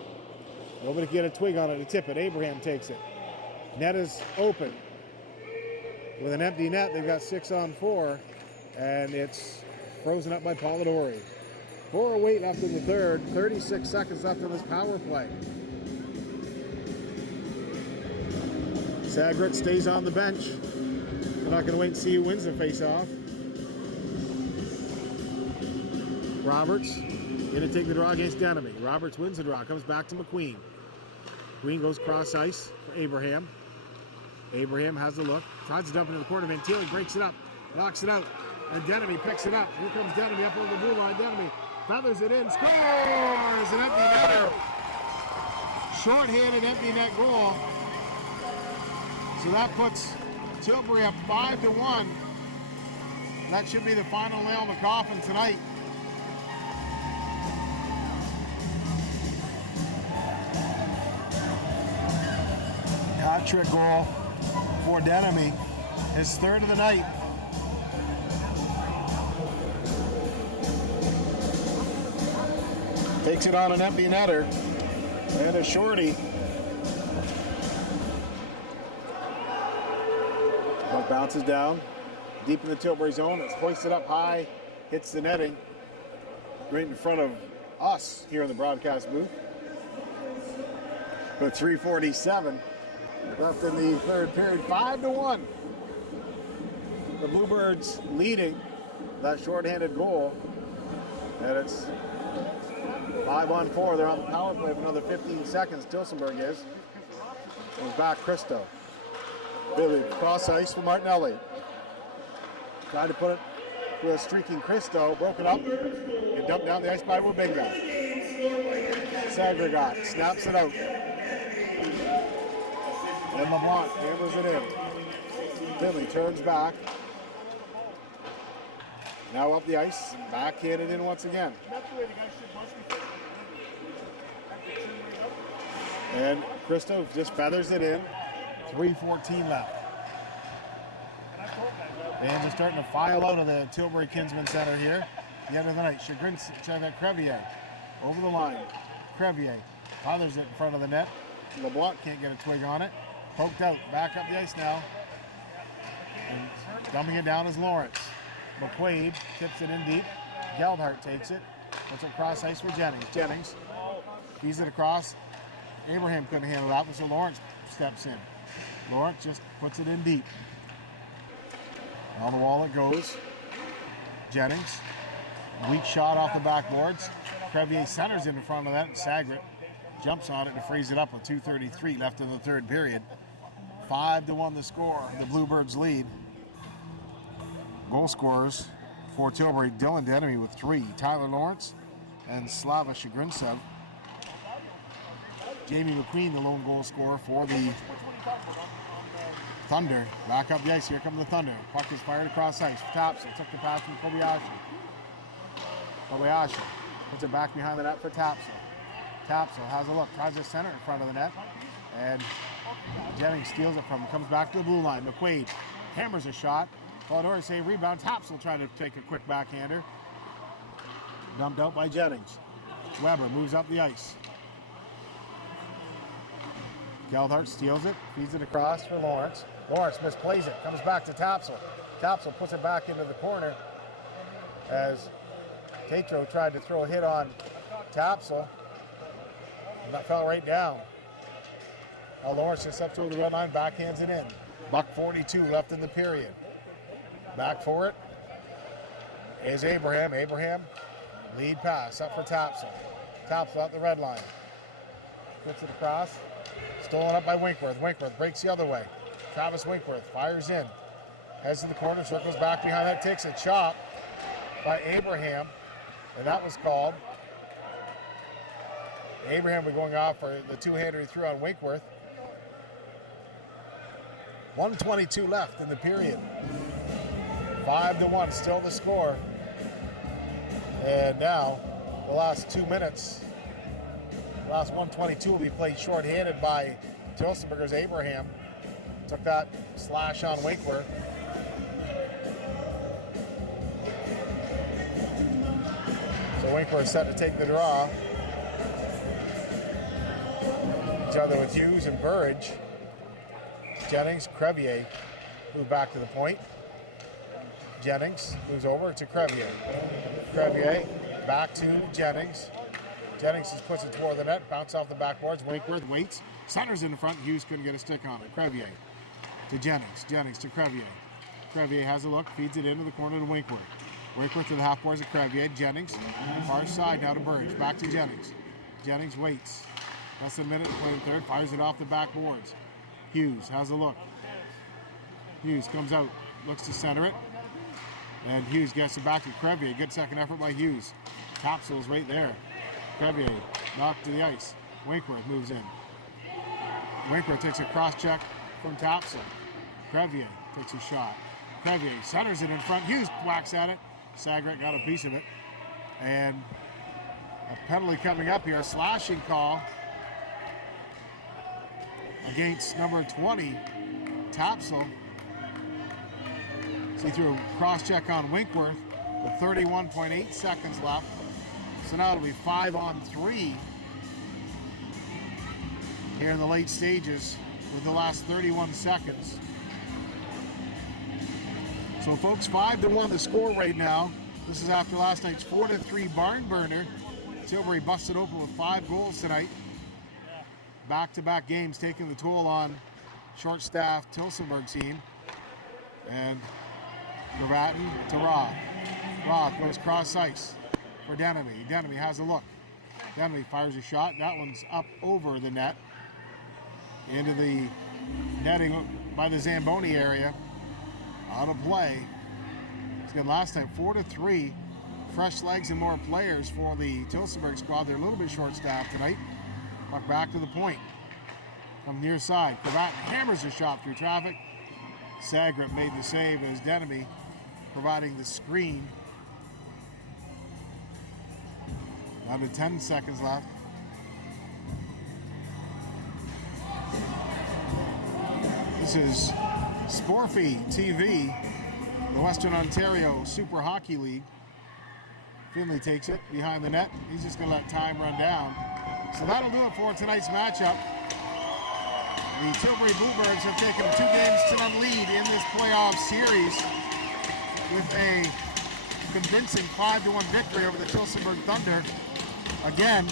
Nobody can get a twig on it to tip it. Abraham takes it. Net is open. With an empty net, they've got 6-on-4, and it's frozen up by Polidori. 4:08 left in the third. 36 seconds left in this power play. Sagret stays on the bench. We're not going to wait and see who wins the face-off. Roberts going to take the draw against Denemy. Roberts wins the draw, comes back to McQueen. McQueen goes cross ice for Abraham. Abraham has a look, tries to dump into the corner. Ventili breaks it up, knocks it out, and Denemy picks it up. Here comes Denemy up over the blue line. Denemy feathers it in, scores! An empty netter. Short-handed empty net goal. So that puts Tilbury up 5-1. That should be the final nail in the coffin tonight. Hat-trick goal for Denemy, his third of the night. Takes it on an empty netter, and a shorty. Puck bounces down, deep in the Tilbury zone. It's hoisted up high, hits the netting, right in front of us here in the broadcast booth. With 3:47 left in the third period, 5-1. The Bluebirds leading that shorthanded goal, and it's 5-on-4. They're on the power play for another 15 seconds. Tillsonburg is. Comes back Christo. Billy cross ice for Martinelli. Tried to put it with a streaking Christo, broke it up, and dumped down the ice by Wabinga. Sagregat snaps it out. And LeBlanc hammers it in. Billy turns back. Now up the ice, backhanded in once again. And Christo just feathers it in. 3:14 left. Fans are starting to file out of the Tilbury Kinsman Center here. The end of the night. Crevier over the line. Crevier feathers it in front of the net. LeBlanc can't get a twig on it. Poked out. Back up the ice now. And dumping it down is Lawrence. McQuaid tips it in deep. Geldhart takes it. Puts it cross ice for Jennings. Jennings feeds it across. Abraham couldn't handle that one, so Lawrence steps in. Lawrence just puts it in deep. On the wall it goes. Jennings. Weak shot off the backboards. Crevier centers in front of that, and Sagret jumps on it and frees it up with 2:33 left in the third period. 5-1 the score. The Bluebirds lead. Goal scorers for Tilbury: Dylan Denemy with 3, Tyler Lawrence, and Slava Shagrinsev. Jamie McQueen, the lone goal scorer for the Thunder. Back up the ice. Here come the Thunder. Puck is fired across ice. Tapsel took the pass from Kobayashi. Kobayashi puts it back behind the net for Tapsel. Tapsel has a look. Tries to center in front of the net. And Jennings steals it from him. Comes back to the blue line. McQuaid hammers a shot. Polidori save rebound. Tapsel trying to take a quick backhander. Dumped out by Jennings. Weber moves up the ice. Geldhart steals it, feeds it across for Lawrence. Lawrence misplays it, comes back to Tapsel. Tapsel puts it back into the corner as Tatro tried to throw a hit on Tapsel. And that fell right down. Now Lawrence just up to the red line, backhands it in. $1:42 left in the period. Back for it is Abraham. Abraham, lead pass up for Tapsel. Tapsel at the red line. Puts it across. Stolen up by Winkworth. Winkworth breaks the other way. Travis Winkworth fires in. Heads to the corner, circles back behind that, takes a chop by Abraham. And that was called. Abraham was going off for the two-hander he threw on Winkworth. 1:22 left in the period. 5-1, still the score. And now, the last 2 minutes. Last 1:22 will be played short-handed by Tillsonburg's Abraham. Took that slash on Winkworth. So Winkler is set to take the draw. Each other with Hughes and Burridge. Jennings, Crevier move back to the point. Jennings moves over to Crevier. Crevier back to Jennings. Jennings just puts it toward the net, bounce off the backboards. Winkworth waits, centers in the front. Hughes couldn't get a stick on it. Crevier to Jennings. Jennings to Crevier. Crevier has a look, feeds it into the corner to Winkworth. Winkworth to the half boards of Crevier. Jennings, far side now to Burridge. Back to Jennings. Jennings waits. Less than a minute, playing third, fires it off the backboards. Hughes has a look. Hughes comes out, looks to center it. And Hughes gets it back to Crevier. Good second effort by Hughes. Capsule's right there. Crevier knocked to the ice. Winkworth moves in. Winkworth takes a cross check from Tapsel. Crevier takes a shot. Crevier centers it in front. Hughes whacks at it. Sagret got a piece of it. And a penalty coming up here. A slashing call against number 20, Tapsel. So he threw a cross check on Winkworth with 31.8 seconds left. So now it'll be 5-on-3 here in the late stages with the last 31 seconds. So folks, 5-1 the score right now. This is after last night's 4-3 barn burner. Tilbury busted open with 5 goals tonight. Back-to-back games taking the toll on short-staffed Tillsonburg team. And Gravatin to Roth. Roth goes cross ice for Denemy. Denemy has a look. Denemy fires a shot. That one's up over the net. Into the netting by the Zamboni area. Out of play. It's good last time, 4-3. Fresh legs and more players for the Tillsonburg squad. They're a little bit short-staffed tonight. Puck back to the point. From near side. Gravatin hammers a shot through traffic. Sagret made the save as Denemy providing the screen. Down to 10 seconds left. This is Sporfy TV, the Western Ontario Super Hockey League. Finley takes it behind the net. He's just going to let time run down. So that'll do it for tonight's matchup. The Tilbury Bluebirds have taken a 2-0 lead in this playoff series with a convincing 5-1 victory over the Tillsonburg Thunder. Again,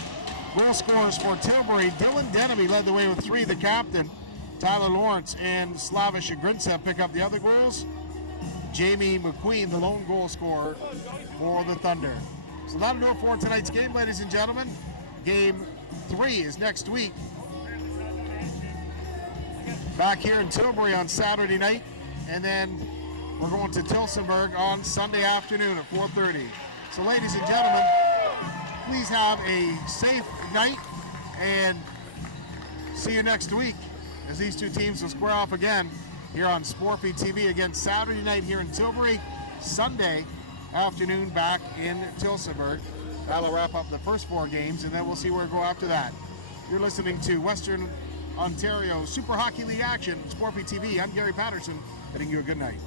goal scorers for Tilbury. Dylan Denemy led the way with 3, the captain. Tyler Lawrence and Slavish Agrincev pick up the other goals. Jamie McQueen, the lone goal scorer for the Thunder. So that'll do it for tonight's game, ladies and gentlemen. Game 3 is next week. Back here in Tilbury on Saturday night. And then we're going to Tillsonburg on Sunday afternoon at 4:30. So ladies and gentlemen, please have a safe night and see you next week as these two teams will square off again here on Sporfy TV. Again, Saturday night here in Tilbury, Sunday afternoon back in Tillsonburg. That'll wrap up the first 4 games, and then we'll see where we go after that. You're listening to Western Ontario Super Hockey League action, Sporfy TV. I'm Gary Patterson, bidding you a good night.